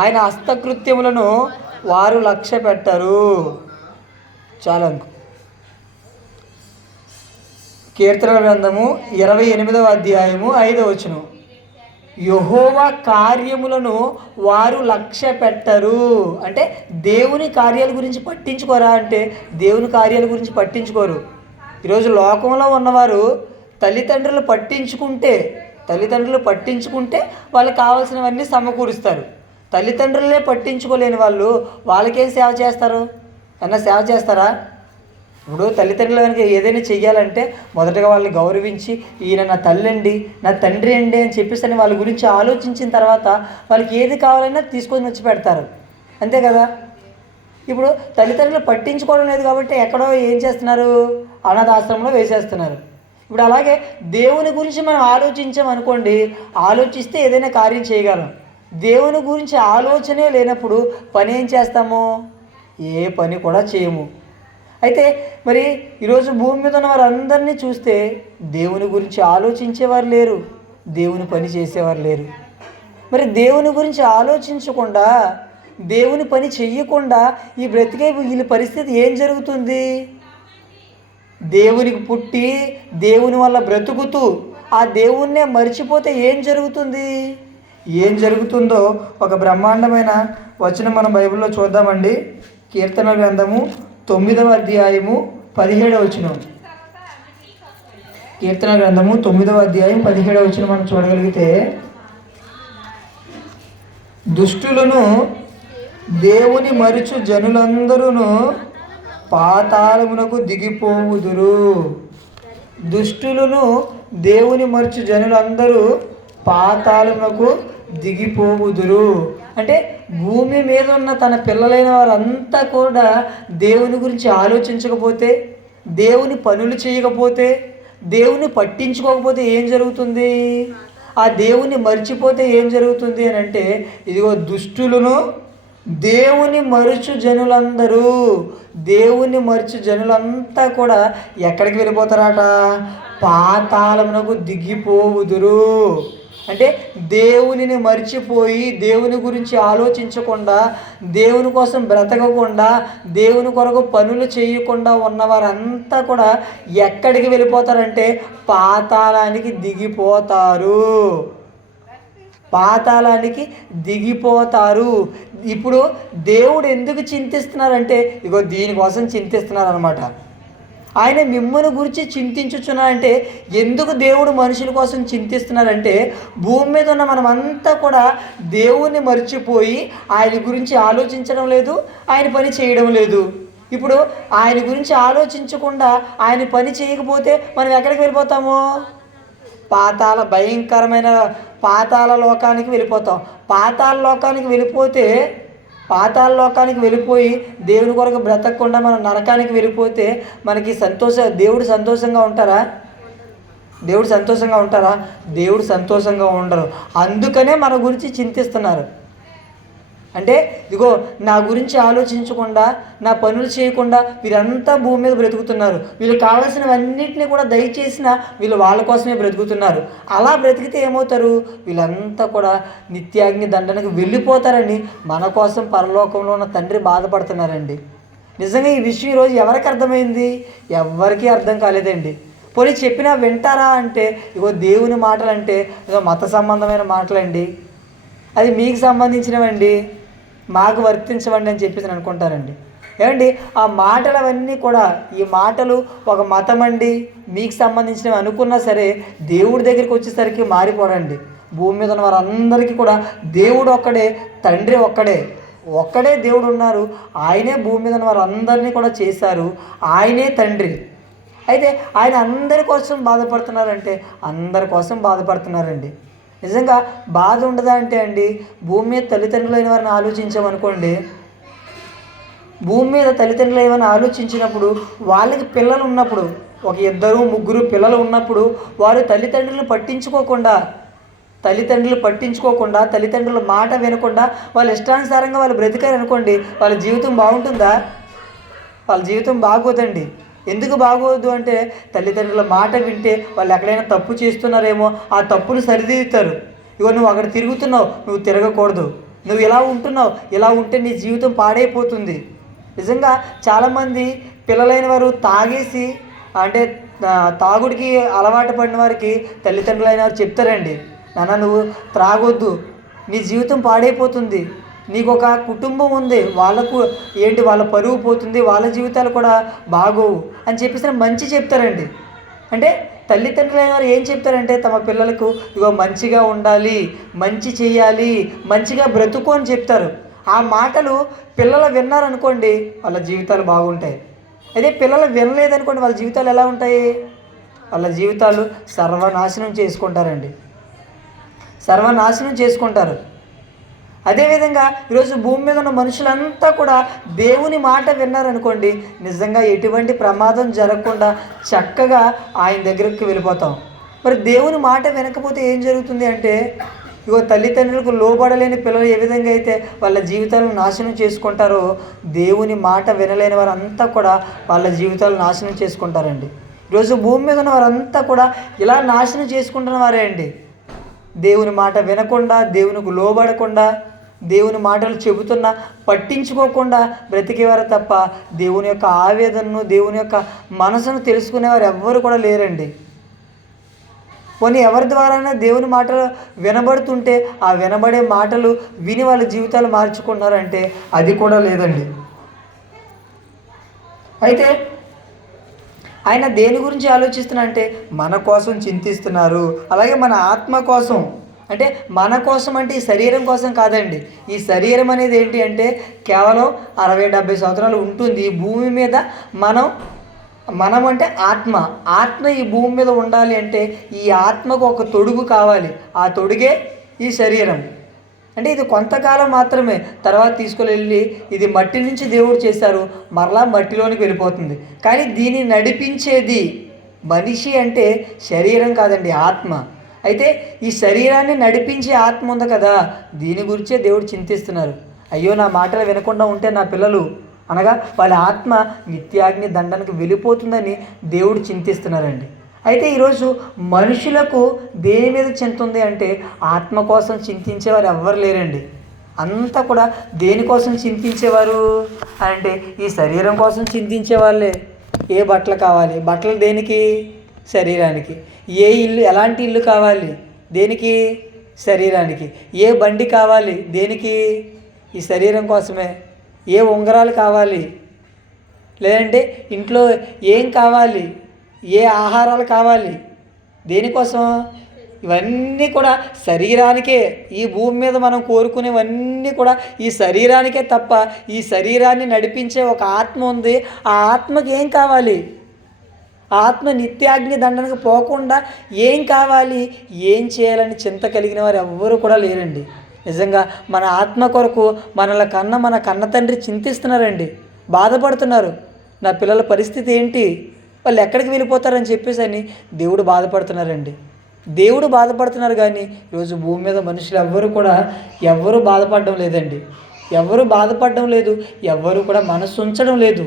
ఆయన హస్తకృత్యములను వారు లక్ష్య పెట్టరు. చాలా అనుకో. కీర్తనల గ్రంథము 28వ అధ్యాయము 5వ వచనం, యెహోవా కార్యములను వారు లక్ష్య పెట్టరు. అంటే దేవుని కార్యాల గురించి పట్టించుకోరా అంటే దేవుని కార్యాల గురించి పట్టించుకోరు. ఈరోజు లోకంలో ఉన్నవారు తల్లిదండ్రులు పట్టించుకుంటే వాళ్ళకి కావాల్సినవన్నీ సమకూరుస్తారు. తల్లిదండ్రులనే పట్టించుకోలేని వాళ్ళు వాళ్ళకేం సేవ చేస్తారు? అన్నా సేవ చేస్తారా? ఇప్పుడు తల్లిదండ్రులు కనుక ఏదైనా చెయ్యాలంటే మొదటగా వాళ్ళని గౌరవించి, ఈయన నా తల్లి అండి, నా తండ్రి అండి అని చెప్పేసి వాళ్ళ గురించి ఆలోచించిన తర్వాత వాళ్ళకి ఏది కావాలన్నా తీసుకొని వచ్చి పెడతారు. అంతే కదా. ఇప్పుడు తల్లిదండ్రులు పట్టించుకోవడం లేదు కాబట్టి ఎక్కడో ఏం చేస్తున్నారు? అనాథాశ్రమంలో వేసేస్తున్నారు. ఇప్పుడు అలాగే దేవుని గురించి మనం ఆలోచించామనుకోండి, ఆలోచిస్తే ఏదైనా కార్యం చేయగలం. దేవుని గురించి ఆలోచనే లేనప్పుడు పని ఏం చేస్తాము? ఏ పని కూడా చేయము. అయితే మరి ఈరోజు భూమి మీద ఉన్న వారందరినీ చూస్తే దేవుని గురించి ఆలోచించేవారు లేరు, దేవుని పని చేసేవారు లేరు. మరి దేవుని గురించి ఆలోచించకుండా, దేవుని పని చెయ్యకుండా ఈ బ్రతికే వీళ్ళ పరిస్థితి ఏం జరుగుతుంది? దేవునికి పుట్టి దేవుని వల్ల బ్రతుకుతూ ఆ దేవుణ్ణే మర్చిపోతే ఏం జరుగుతుంది? ఏం జరుగుతుందో ఒక బ్రహ్మాండమైన వచనం మనం బైబిల్లో చూద్దామండి. కీర్తనల గ్రంథము 9వ అధ్యాయము 17వ వచనం. కీర్తన గ్రంథము 9వ అధ్యాయం 17వ వచనం మనం చూడగలిగితే, దుష్టులను దేవుని మరుచు జనులందరూ పాతాళమునకు దిగిపోవుదురు. దుష్టులను దేవుని మరుచు జనులందరూ పాతాళమునకు దిగిపోవుదురు. అంటే భూమి మీద ఉన్న తన పిల్లలైన వారంతా కూడా దేవుని గురించి ఆలోచించకపోతే, దేవుని పనులు చేయకపోతే, దేవుని పట్టించుకోకపోతే ఏం జరుగుతుంది? ఆ దేవుని మర్చిపోతే ఏం జరుగుతుంది అని అంటే, ఇదిగో దుష్టులను దేవుని మరుచు జనులంతా కూడా ఎక్కడికి వెళ్ళిపోతారట? పాతాళమునకు దిగిపోవుదురు. అంటే దేవునిని మర్చిపోయి దేవుని గురించి ఆలోచించకుండా, దేవుని కోసం బ్రతకకుండా, దేవుని కొరకు పనులు చేయకుండా ఉన్నవారంతా కూడా ఎక్కడికి వెళ్ళిపోతారంటే పాతాళానికి దిగిపోతారు. పాతాళానికి దిగిపోతారు. ఇప్పుడు దేవుడు ఎందుకు చింతిస్తున్నారంటే ఇగో దీనికోసం చింతిస్తున్నారు అనమాట. ఆయన మిమ్మల్ని గురించి చింతించుచున్నారంటే ఎందుకు దేవుడు మనుషుల కోసం చింతిస్తున్నారంటే భూమి మీద ఉన్న మనమంతా కూడా దేవుణ్ణి మర్చిపోయి ఆయన గురించి ఆలోచించడం లేదు, ఆయన పని చేయడం లేదు. ఇప్పుడు ఆయన గురించి ఆలోచించకుండా ఆయన పని చేయకపోతే మనం ఎక్కడికి వెళ్ళిపోతాము? భయంకరమైన పాతాళ లోకానికి వెళ్ళిపోతాం. పాతాళ లోకానికి వెళ్ళిపోయి దేవుని కొరకు బ్రతకకుండా మనం నరకానికి వెళ్ళిపోతే మనకి దేవుడు సంతోషంగా ఉంటారా? దేవుడు సంతోషంగా ఉండరు. అందుకనే మన గురించి చింతిస్తున్నారు. అంటే ఇదిగో నా గురించి ఆలోచించకుండా, నా పనులు చేయకుండా వీరంతా భూమి మీద బ్రతుకుతున్నారు. వీళ్ళకి కావాల్సినవన్నింటినీ కూడా దయచేసిన వీళ్ళు వాళ్ళ కోసమే బ్రతుకుతున్నారు. అలా బ్రతికితే ఏమవుతారు? వీళ్ళంతా కూడా నిత్యాగ్ని దండనకు వెళ్ళిపోతారని మన కోసం పరలోకంలో ఉన్న తండ్రి బాధపడుతున్నారండి. నిజంగా ఈ విషయం ఈరోజు ఎవరికి అర్థమైంది? ఎవ్వరికీ అర్థం కాలేదండి. పోనీ చెప్పినా వింటారా అంటే ఇగో దేవుని మాటలు అంటే ఇగో మత సంబంధమైన మాటలండి, అది మీకు సంబంధించినవండి, మాకు వర్తించవండి అని చెప్పేసి అనుకుంటారండి. ఏమండి ఆ మాటలవన్నీ కూడా, ఈ మాటలు ఒక మతం అండి, మీకు సంబంధించినవి అనుకున్నా సరే దేవుడి దగ్గరికి వచ్చేసరికి మారిపోరండి. భూమి మీద ఉన్న వారందరికీ కూడా దేవుడు ఒక్కడే, తండ్రి ఒక్కడే దేవుడు ఉన్నారు. ఆయనే భూమి మీద ఉన్న వారందరినీ కూడా చేశారు. ఆయనే తండ్రి. అయితే ఆయన అందరి కోసం బాధపడుతున్నారంటే అందరి కోసం బాధపడుతున్నారండి. నిజంగా బాధ ఉండదా అంటే అండి, భూమి మీద తల్లిదండ్రులైన వారిని ఆలోచించామనుకోండి, భూమి మీద తల్లిదండ్రులు ఏమైనా ఆలోచించినప్పుడు వాళ్ళకి పిల్లలు ఉన్నప్పుడు, ఒక 2, 3 పిల్లలు ఉన్నప్పుడు వారు తల్లిదండ్రులను పట్టించుకోకుండా, తల్లిదండ్రుల మాట వినకుండా వాళ్ళ ఇష్టానుసారంగా వాళ్ళు బ్రతికారనుకోండి, వాళ్ళ జీవితం బాగుంటుందా? వాళ్ళ జీవితం బాగోదండి. ఎందుకు బాగోదు అంటే తల్లిదండ్రుల మాట వింటే వాళ్ళు ఎక్కడైనా తప్పు చేస్తున్నారేమో ఆ తప్పును సరిదిద్దుతారు. ఇగో నువ్వు అక్కడ తిరుగుతున్నావు, నువ్వు తిరగకూడదు, నువ్వు ఇలా ఉంటే నీ జీవితం పాడైపోతుంది. నిజంగా చాలామంది పిల్లలైన వారు తాగేసి, అంటే తాగుడికి అలవాటు పడిన వారికి తల్లిదండ్రులైన వారు చెప్తారండి, నాన్న నువ్వు త్రాగొద్దు, నీ జీవితం పాడైపోతుంది, నీకు ఒక కుటుంబం ఉంది, వాళ్ళ పరువు పోతుంది, వాళ్ళ జీవితాలు కూడా బాగోవు అని చెప్పేసి మంచి చెప్తారండి. అంటే తల్లిదండ్రులైన వారు ఏం చెప్తారంటే తమ పిల్లలకు ఇగో మంచిగా ఉండాలి, మంచి చేయాలి, మంచిగా బ్రతుకు అని చెప్తారు. ఆ మాటలు పిల్లలు విన్నారనుకోండి వాళ్ళ జీవితాలు బాగుంటాయి. అదే పిల్లలు వినలేదనుకోండి వాళ్ళ జీవితాలు ఎలా ఉంటాయి? వాళ్ళ జీవితాలు సర్వనాశనం చేసుకుంటారు. అదేవిధంగా ఈరోజు భూమి మీద ఉన్న మనుషులంతా కూడా దేవుని మాట విన్నారనుకోండి, నిజంగా ఎటువంటి ప్రమాదం జరగకుండా చక్కగా ఆయన దగ్గరికి వెళ్ళిపోతాం. మరి దేవుని మాట వినకపోతే ఏం జరుగుతుంది అంటే ఇగో తల్లిదండ్రులకు లోబడలేని పిల్లలు ఏ విధంగా అయితే వాళ్ళ జీవితాలను నాశనం చేసుకుంటారో, దేవుని మాట వినలేని వారంతా కూడా వాళ్ళ జీవితాలను నాశనం చేసుకుంటారండి. ఈరోజు భూమి మీద ఉన్న వారంతా కూడా ఇలా నాశనం చేసుకుంటున్న వారే అండి. దేవుని మాట వినకుండా, దేవునికి లోబడకుండా, దేవుని మాటలు చెబుతున్నా పట్టించుకోకుండా బ్రతికేవారు తప్ప దేవుని యొక్క ఆవేదనను, దేవుని యొక్క మనసును తెలుసుకునేవారు ఎవ్వరు కూడా లేరండి. పోనీ ఎవరి ద్వారానే దేవుని మాటలు వినబడుతుంటే ఆ వినబడే మాటలు విని వాళ్ళ జీవితాలు మార్చుకున్నారంటే అది కూడా లేదండి. అయితే ఆయన దేని గురించి ఆలోచిస్తున్నారంటే మన కోసం చింతిస్తున్నారు. అలాగే మన ఆత్మ కోసం, అంటే మన కోసం అంటే ఈ శరీరం కోసం కాదండి. ఈ శరీరం అనేది ఏంటి అంటే కేవలం 60-70 సంవత్సరాలు ఉంటుంది ఈ భూమి మీద. మనం అంటే ఆత్మ ఈ భూమి మీద ఉండాలి అంటే ఈ ఆత్మకు ఒక తొడుగు కావాలి. ఆ తొడుగే ఈ శరీరం. అంటే ఇది కొంతకాలం మాత్రమే, తర్వాత తీసుకువెళ్ళి ఇది మట్టి నుంచి దేవుడు చేశారు, మరలా మట్టిలోనికి వెళ్ళిపోతుంది. కానీ దీన్ని నడిపించేది మనిషి అంటే శరీరం కాదండి, ఆత్మ. అయితే ఈ శరీరాన్ని నడిపించే ఆత్మ ఉంది కదా, దీని గురించే దేవుడు చింతిస్తున్నారు. అయ్యో నా మాటలు వినకుండా ఉంటే నా పిల్లలు, అనగా వాళ్ళ ఆత్మ నిత్యాగ్ని దండనకు వెళ్ళిపోతుందని దేవుడు చింతిస్తున్నారండి. అయితే ఈరోజు మనుషులకు దేని మీద చింత ఉంది అంటే ఆత్మ కోసం చింతించేవారు ఎవ్వరు లేరండి. అంతా కూడా దేనికోసం చింతించేవారు అంటే ఈ శరీరం కోసం చింతించే వాళ్ళే. ఏ బట్టలు కావాలి, బట్టలు దేనికి? శరీరానికి. ఏ ఇల్లు, ఎలాంటి ఇల్లు కావాలి, దేనికి? శరీరానికి. ఏ బండి కావాలి, దేనికి? ఈ శరీరం కోసమే. ఏ ఉంగరాలు కావాలి, లేదంటే ఇంట్లో ఏం కావాలి, ఏ ఆహారాలు కావాలి, దేనికోసం? ఇవన్నీ కూడా శరీరానికే. ఈ భూమి మీద మనం కోరుకునేవన్నీ కూడా ఈ శరీరానికే తప్ప ఈ శరీరాన్ని నడిపించే ఒక ఆత్మ ఉంది. ఆ ఆత్మకి ఏం కావాలి? ఆత్మ నిత్యాగ్ని దండనకు పోకుండా ఏం కావాలి, ఏం చేయాలని చింత కలిగిన వారు ఎవ్వరూ కూడా లేరండి. నిజంగా మన ఆత్మ కొరకు మన కన్న తండ్రి చింతిస్తున్నారండి, బాధపడుతున్నారు. నా పిల్లల పరిస్థితి ఏంటి, వాళ్ళు ఎక్కడికి వెళ్ళిపోతారని చెప్పేసి అని దేవుడు బాధపడుతున్నారండి. దేవుడు బాధపడుతున్నారు, కానీ ఈరోజు భూమి మీద మనుషులు ఎవ్వరూ బాధపడడం లేదండి. ఎవరు బాధపడడం లేదు, ఎవ్వరూ కూడా మనసు ఉంచడం లేదు.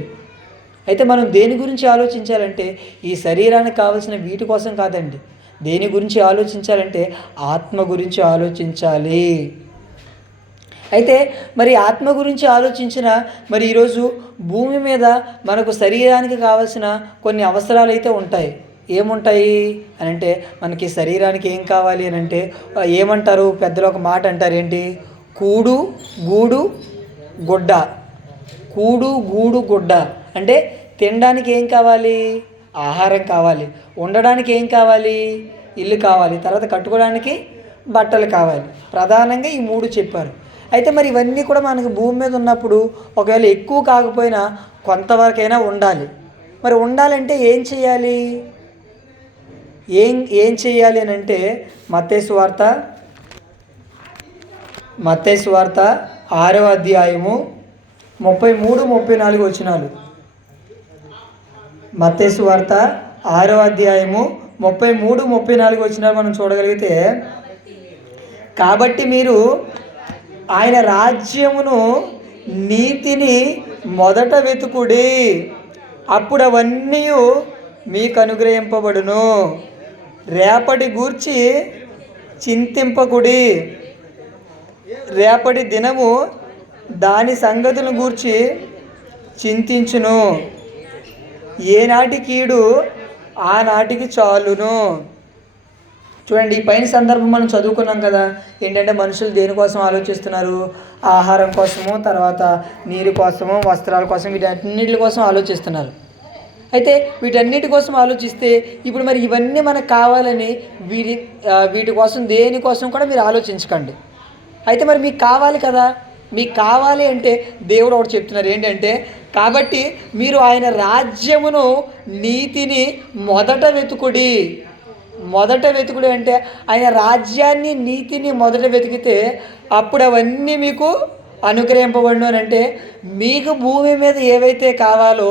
అయితే మనం దేని గురించి ఆలోచించాలంటే ఈ శరీరానికి కావాల్సిన వీటి కోసం కాదండి. దేని గురించి ఆలోచించాలంటే ఆత్మ గురించి ఆలోచించాలి. అయితే మరి ఆత్మ గురించి ఆలోచించిన మరి ఈరోజు భూమి మీద మనకు శరీరానికి కావాల్సిన కొన్ని అవసరాలు అయితే ఉంటాయి. ఏముంటాయి అని అంటే, మనకి శరీరానికి ఏం కావాలి అని అంటే ఏమంటారు పెద్దలు? ఒక మాట అంటారు, ఏంటి? కూడు గూడు గుడ్డ. కూడు గూడు గుడ్డ అంటే తినడానికి ఏం కావాలి? ఆహారం కావాలి. ఉండడానికి ఏం కావాలి? ఇల్లు కావాలి. తర్వాత కట్టుకోవడానికి బట్టలు కావాలి. ప్రధానంగా ఈ 3 చెప్పారు. అయితే మరి ఇవన్నీ కూడా మనకు భూమి మీద ఉన్నప్పుడు ఒకవేళ ఎక్కువ కాకపోయినా కొంతవరకైనా ఉండాలి. మరి ఉండాలంటే ఏం చేయాలి? ఏం చేయాలి అని అంటే మత్తయి సువార్త 6వ అధ్యాయము 33-34 వచనాలు. మత్తయి సువార్త 6వ అధ్యాయము 33-34 వచనాలు మనం చూడగలిగితే, కాబట్టి మీరు ఆయన రాజ్యమును నీతిని మొదట వెతుకుడి, అప్పుడు అవన్నీ మీకు అనుగ్రహింపబడును. రేపటి గూర్చి చింతింపకుడి, రేపటి దినము దాని సంగతులను గూర్చి చింతించును. ఏనాటి కీడు ఆనాటికి చాలును. చూడండి, ఈ పైన సందర్భం మనం చదువుకున్నాం కదా. ఏంటంటే మనుషులు దేనికోసం ఆలోచిస్తున్నారు? ఆహారం కోసము, తర్వాత నీరు కోసము, వస్త్రాల కోసం, వీటన్నిటి కోసం ఆలోచిస్తున్నారు. అయితే వీటన్నిటి కోసం ఆలోచిస్తే ఇప్పుడు మరి ఇవన్నీ మనకు కావాలని వీటి కోసం దేనికోసం కూడా మీరు ఆలోచించకండి. అయితే మరి మీకు కావాలి కదా. మీకు కావాలి అంటే దేవుడు ఒకటి చెప్తున్నారు, ఏంటంటే కాబట్టి మీరు ఆయన రాజ్యమును నీతిని మొదట వెతుకుడి. మొదట వెతుకుడు అంటే ఆయన రాజ్యాన్ని నీతిని మొదట వెతికితే అప్పుడు అవన్నీ మీకు అనుగ్రహింపబడును. అంటే మీకు భూమి మీద ఏవైతే కావాలో,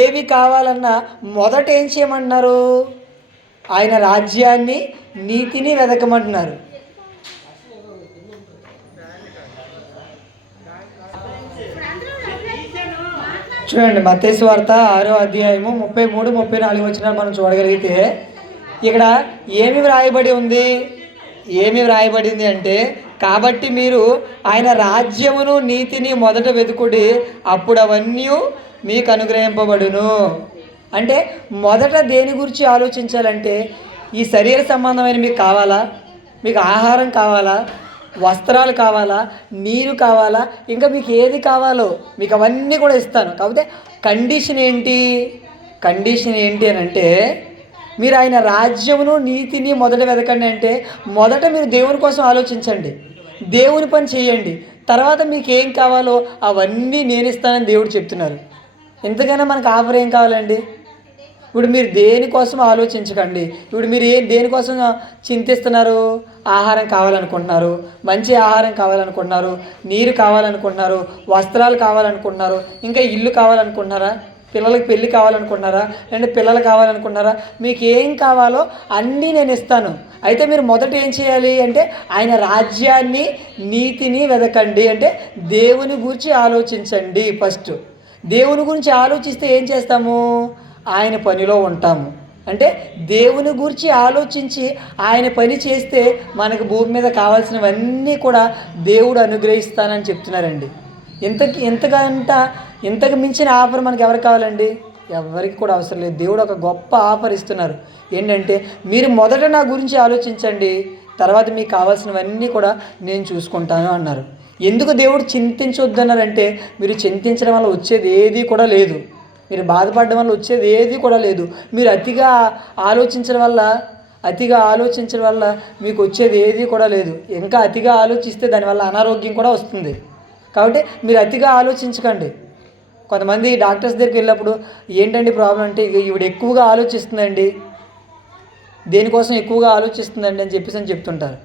ఏవి కావాలన్నా మొదట ఏం చేయమంటున్నారు? ఆయన రాజ్యాన్ని నీతిని వెతకమంటున్నారు. చూడండి, మత్తయి సువార్త 6వ అధ్యాయము 33-34 వచనాలు మనం చూడగలిగితే ఇక్కడ ఏమి వ్రాయబడి ఉంది? ఏమి వ్రాయబడింది అంటే, కాబట్టి మీరు ఆయన రాజ్యమును నీతిని మొదట వెతుకుడి, అప్పుడు అవన్నీ మీకు అనుగ్రహింపబడును. అంటే మొదట దేని గురించి ఆలోచించాలంటే ఈ శరీర సంబంధమైన మీకు కావాలా? మీకు ఆహారం కావాలా? వస్త్రాలు కావాలా? నీరు కావాలా? ఇంకా మీకు ఏది కావాలో మీకు అవన్నీ కూడా ఇస్తాను. కాకపోతే కండిషన్ ఏంటి అని అంటే మీరు ఆయన రాజ్యమును నీతిని మొదట వెతకండి. అంటే మొదట మీరు దేవుని కోసం ఆలోచించండి, దేవుని పని చేయండి. తర్వాత మీకు ఏం కావాలో అవన్నీ నేను ఇస్తానని దేవుడు చెప్తున్నారు. ఎంతకైనా మనకు ఆఫర్ ఏం కావాలండి? ఇప్పుడు మీరు దేనికోసం ఆలోచించకండి. ఇప్పుడు మీరు దేనికోసం చింతిస్తున్నారు? ఆహారం కావాలనుకుంటున్నారు, మంచి ఆహారం కావాలనుకుంటున్నారు, నీరు కావాలనుకుంటున్నారు, వస్త్రాలు కావాలనుకుంటున్నారు, ఇంకా ఇల్లు కావాలనుకుంటున్నారా? పిల్లలకి పెళ్ళి కావాలనుకుంటున్నారా? లేదంటే పిల్లలు కావాలనుకుంటున్నారా? మీకు ఏం కావాలో అన్నీ నేను ఇస్తాను. అయితే మీరు మొదట ఏం చేయాలి అంటే ఆయన రాజ్యాన్ని నీతిని వెతకండి. అంటే దేవుని గురించి ఆలోచించండి. ఫస్ట్ దేవుని గురించి ఆలోచిస్తే ఏం చేస్తాము? ఆయన పనిలో ఉంటాము. అంటే దేవుని గురించి ఆలోచించి ఆయన పని చేస్తే మనకు భూమి మీద కావాల్సినవన్నీ కూడా దేవుడు అనుగ్రహిస్తానని చెప్తున్నారండి. ఇంతకు మించిన ఆఫర్ మనకి ఎవరికి కావాలండి? ఎవరికి కూడా అవసరం లేదు. దేవుడు ఒక గొప్ప ఆఫర్ ఇస్తున్నారు. ఏంటంటే, మీరు మొదట నా గురించి ఆలోచించండి, తర్వాత మీకు కావాల్సినవన్నీ కూడా నేను చూసుకుంటాను అన్నారు. ఎందుకు దేవుడు చింతించొద్దన్నారంటే, మీరు చింతించడం వల్ల వచ్చేది ఏది కూడా లేదు, మీరు బాధపడడం వల్ల వచ్చేది ఏది కూడా లేదు. మీరు అతిగా ఆలోచించడం వల్ల మీకు వచ్చేది ఏది కూడా లేదు. ఇంకా అతిగా ఆలోచిస్తే దానివల్ల అనారోగ్యం కూడా వస్తుంది. కాబట్టి మీరు అతిగా ఆలోచించకండి. కొంతమంది డాక్టర్స్ దగ్గరికి వెళ్ళినప్పుడు ఏంటండి ప్రాబ్లం అంటే, ఈవిడ ఎక్కువగా ఆలోచిస్తుందండి, దేనికోసం ఎక్కువగా ఆలోచిస్తుందండి అని చెప్తుంటారు.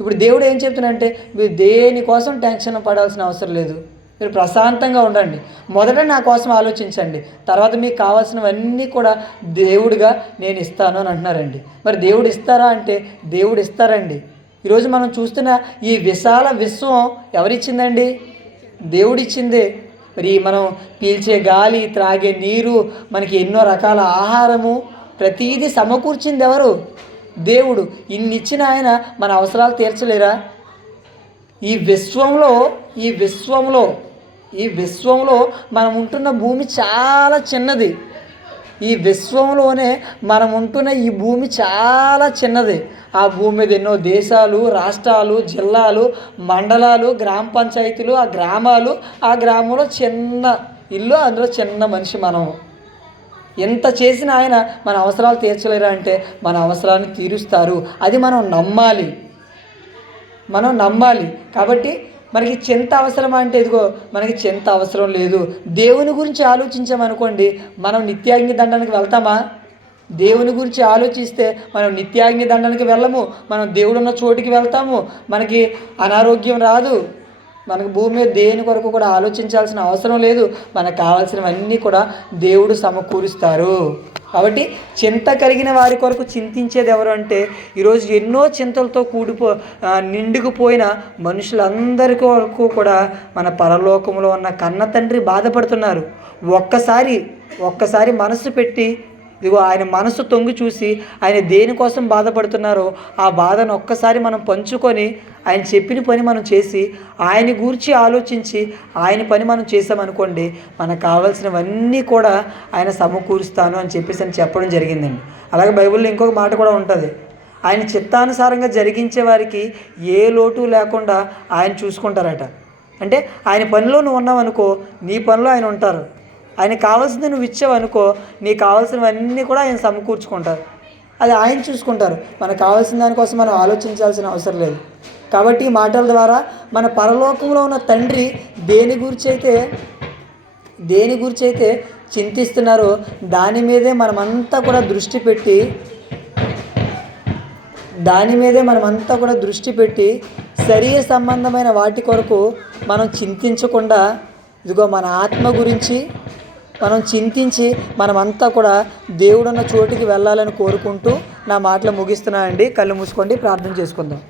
ఇప్పుడు దేవుడు ఏం చెప్తున్నాడంటే, మీరు దేనికోసం టెన్షన్ పడాల్సిన అవసరం లేదు, మీరు ప్రశాంతంగా ఉండండి. మొదట నా కోసం ఆలోచించండి, తర్వాత మీకు కావాల్సినవన్నీ కూడా దేవుడిగా నేను ఇస్తాను అని అంటున్నారండి. మరి దేవుడు ఇస్తారా అంటే, దేవుడు ఇస్తారండి. ఈరోజు మనం చూస్తున్న ఈ విశాల విశ్వం ఎవరిచ్చిందండి? దేవుడిచ్చిందే. మరి మనం పీల్చే గాలి, త్రాగే నీరు, మనకి ఎన్నో రకాల ఆహారము, ప్రతీదీ సమకూర్చింది ఎవరు? దేవుడు. ఇన్ని ఇచ్చిన ఆయన మన అవసరాలు తీర్చలేరా? ఈ విశ్వంలో మనం ఉంటున్న భూమి చాలా చిన్నది. ఈ విశ్వంలోనే మనం ఉంటున్న ఈ భూమి చాలా చిన్నది. ఆ భూమి మీద ఎన్నో దేశాలు, రాష్ట్రాలు, జిల్లాలు, మండలాలు, గ్రామ పంచాయతీలు, ఆ గ్రామంలో చిన్న ఇల్లు, అందులో చిన్న మనిషి మనము. ఎంత చేసిన ఆయన మన అవసరాలు తీర్చలేరా అంటే, మన అవసరాన్ని తీరుస్తారు. అది మనం నమ్మాలి. కాబట్టి మనకి చింత అవసరమా అంటే, ఇదిగో మనకి చింత అవసరం లేదు. దేవుని గురించి ఆలోచించామనుకోండి, మనం నిత్యాగ్ని దండానికి వెళ్తామా? దేవుని గురించి ఆలోచిస్తే మనం నిత్యాగ్ని దండానికి వెళ్ళము, మనం దేవుడున్న చోటికి వెళ్తాము, మనకి అనారోగ్యం రాదు, మనకు భూమి మీద దేని కొరకు కూడా ఆలోచించాల్సిన అవసరం లేదు. మనకు కావాల్సినవన్నీ కూడా దేవుడు సమకూరుస్తారు. కాబట్టి చింత కలిగిన వారి కొరకు చింతించేది ఎవరు అంటే, ఈరోజు ఎన్నో చింతలతో నిండుకుపోయిన మనుషులందరి కొరకు కూడా మన పరలోకంలో ఉన్న కన్న తండ్రి బాధపడుతున్నారు. ఒక్కసారి మనసు పెట్టి, ఇదిగో ఆయన మనసు తొంగి చూసి ఆయన దేనికోసం బాధపడుతున్నారో ఆ బాధను ఒక్కసారి మనం పంచుకొని, ఆయన చెప్పిన పని మనం చేసి, ఆయన గురించి ఆలోచించి ఆయన పని మనం చేసామనుకోండి, మనకు కావాల్సినవన్నీ కూడా ఆయన సమకూరుస్తాను అని చెప్పడం జరిగిందండి. అలాగే బైబిల్లో ఇంకొక మాట కూడా ఉంటుంది, ఆయన చిత్తానుసారంగా జరిగించే వారికి ఏ లోటు లేకుండా ఆయన చూసుకుంటారట. అంటే ఆయన పనిలో నువ్వు ఉన్నావనుకో, నీ పనిలో ఆయన ఉంటారు. ఆయనకు కావాల్సింది నువ్వు ఇచ్చావనుకో, నీకు కావాల్సినవన్నీ కూడా ఆయన సమకూర్చుకుంటారు. అది ఆయన చూసుకుంటారు. మనకు కావాల్సిన దానికోసం మనం ఆలోచించాల్సిన అవసరం లేదు. కాబట్టి ఈ మాటల ద్వారా మన పరలోకంలో ఉన్న తండ్రి దేని గురించి అయితే చింతిస్తున్నారో దాని మీదే మనమంతా కూడా దృష్టి పెట్టి శరీర సంబంధమైన వాటి కొరకు మనం చింతించకుండా, ఇదిగో మన ఆత్మ గురించి మనం చింతించి మనమంతా కూడా దేవుడున్న చోటికి వెళ్ళాలని కోరుకుంటూ నా మాటలు ముగిస్తున్నానండి. కళ్ళు మూసుకోండి, ప్రార్థన చేసుకుందాం.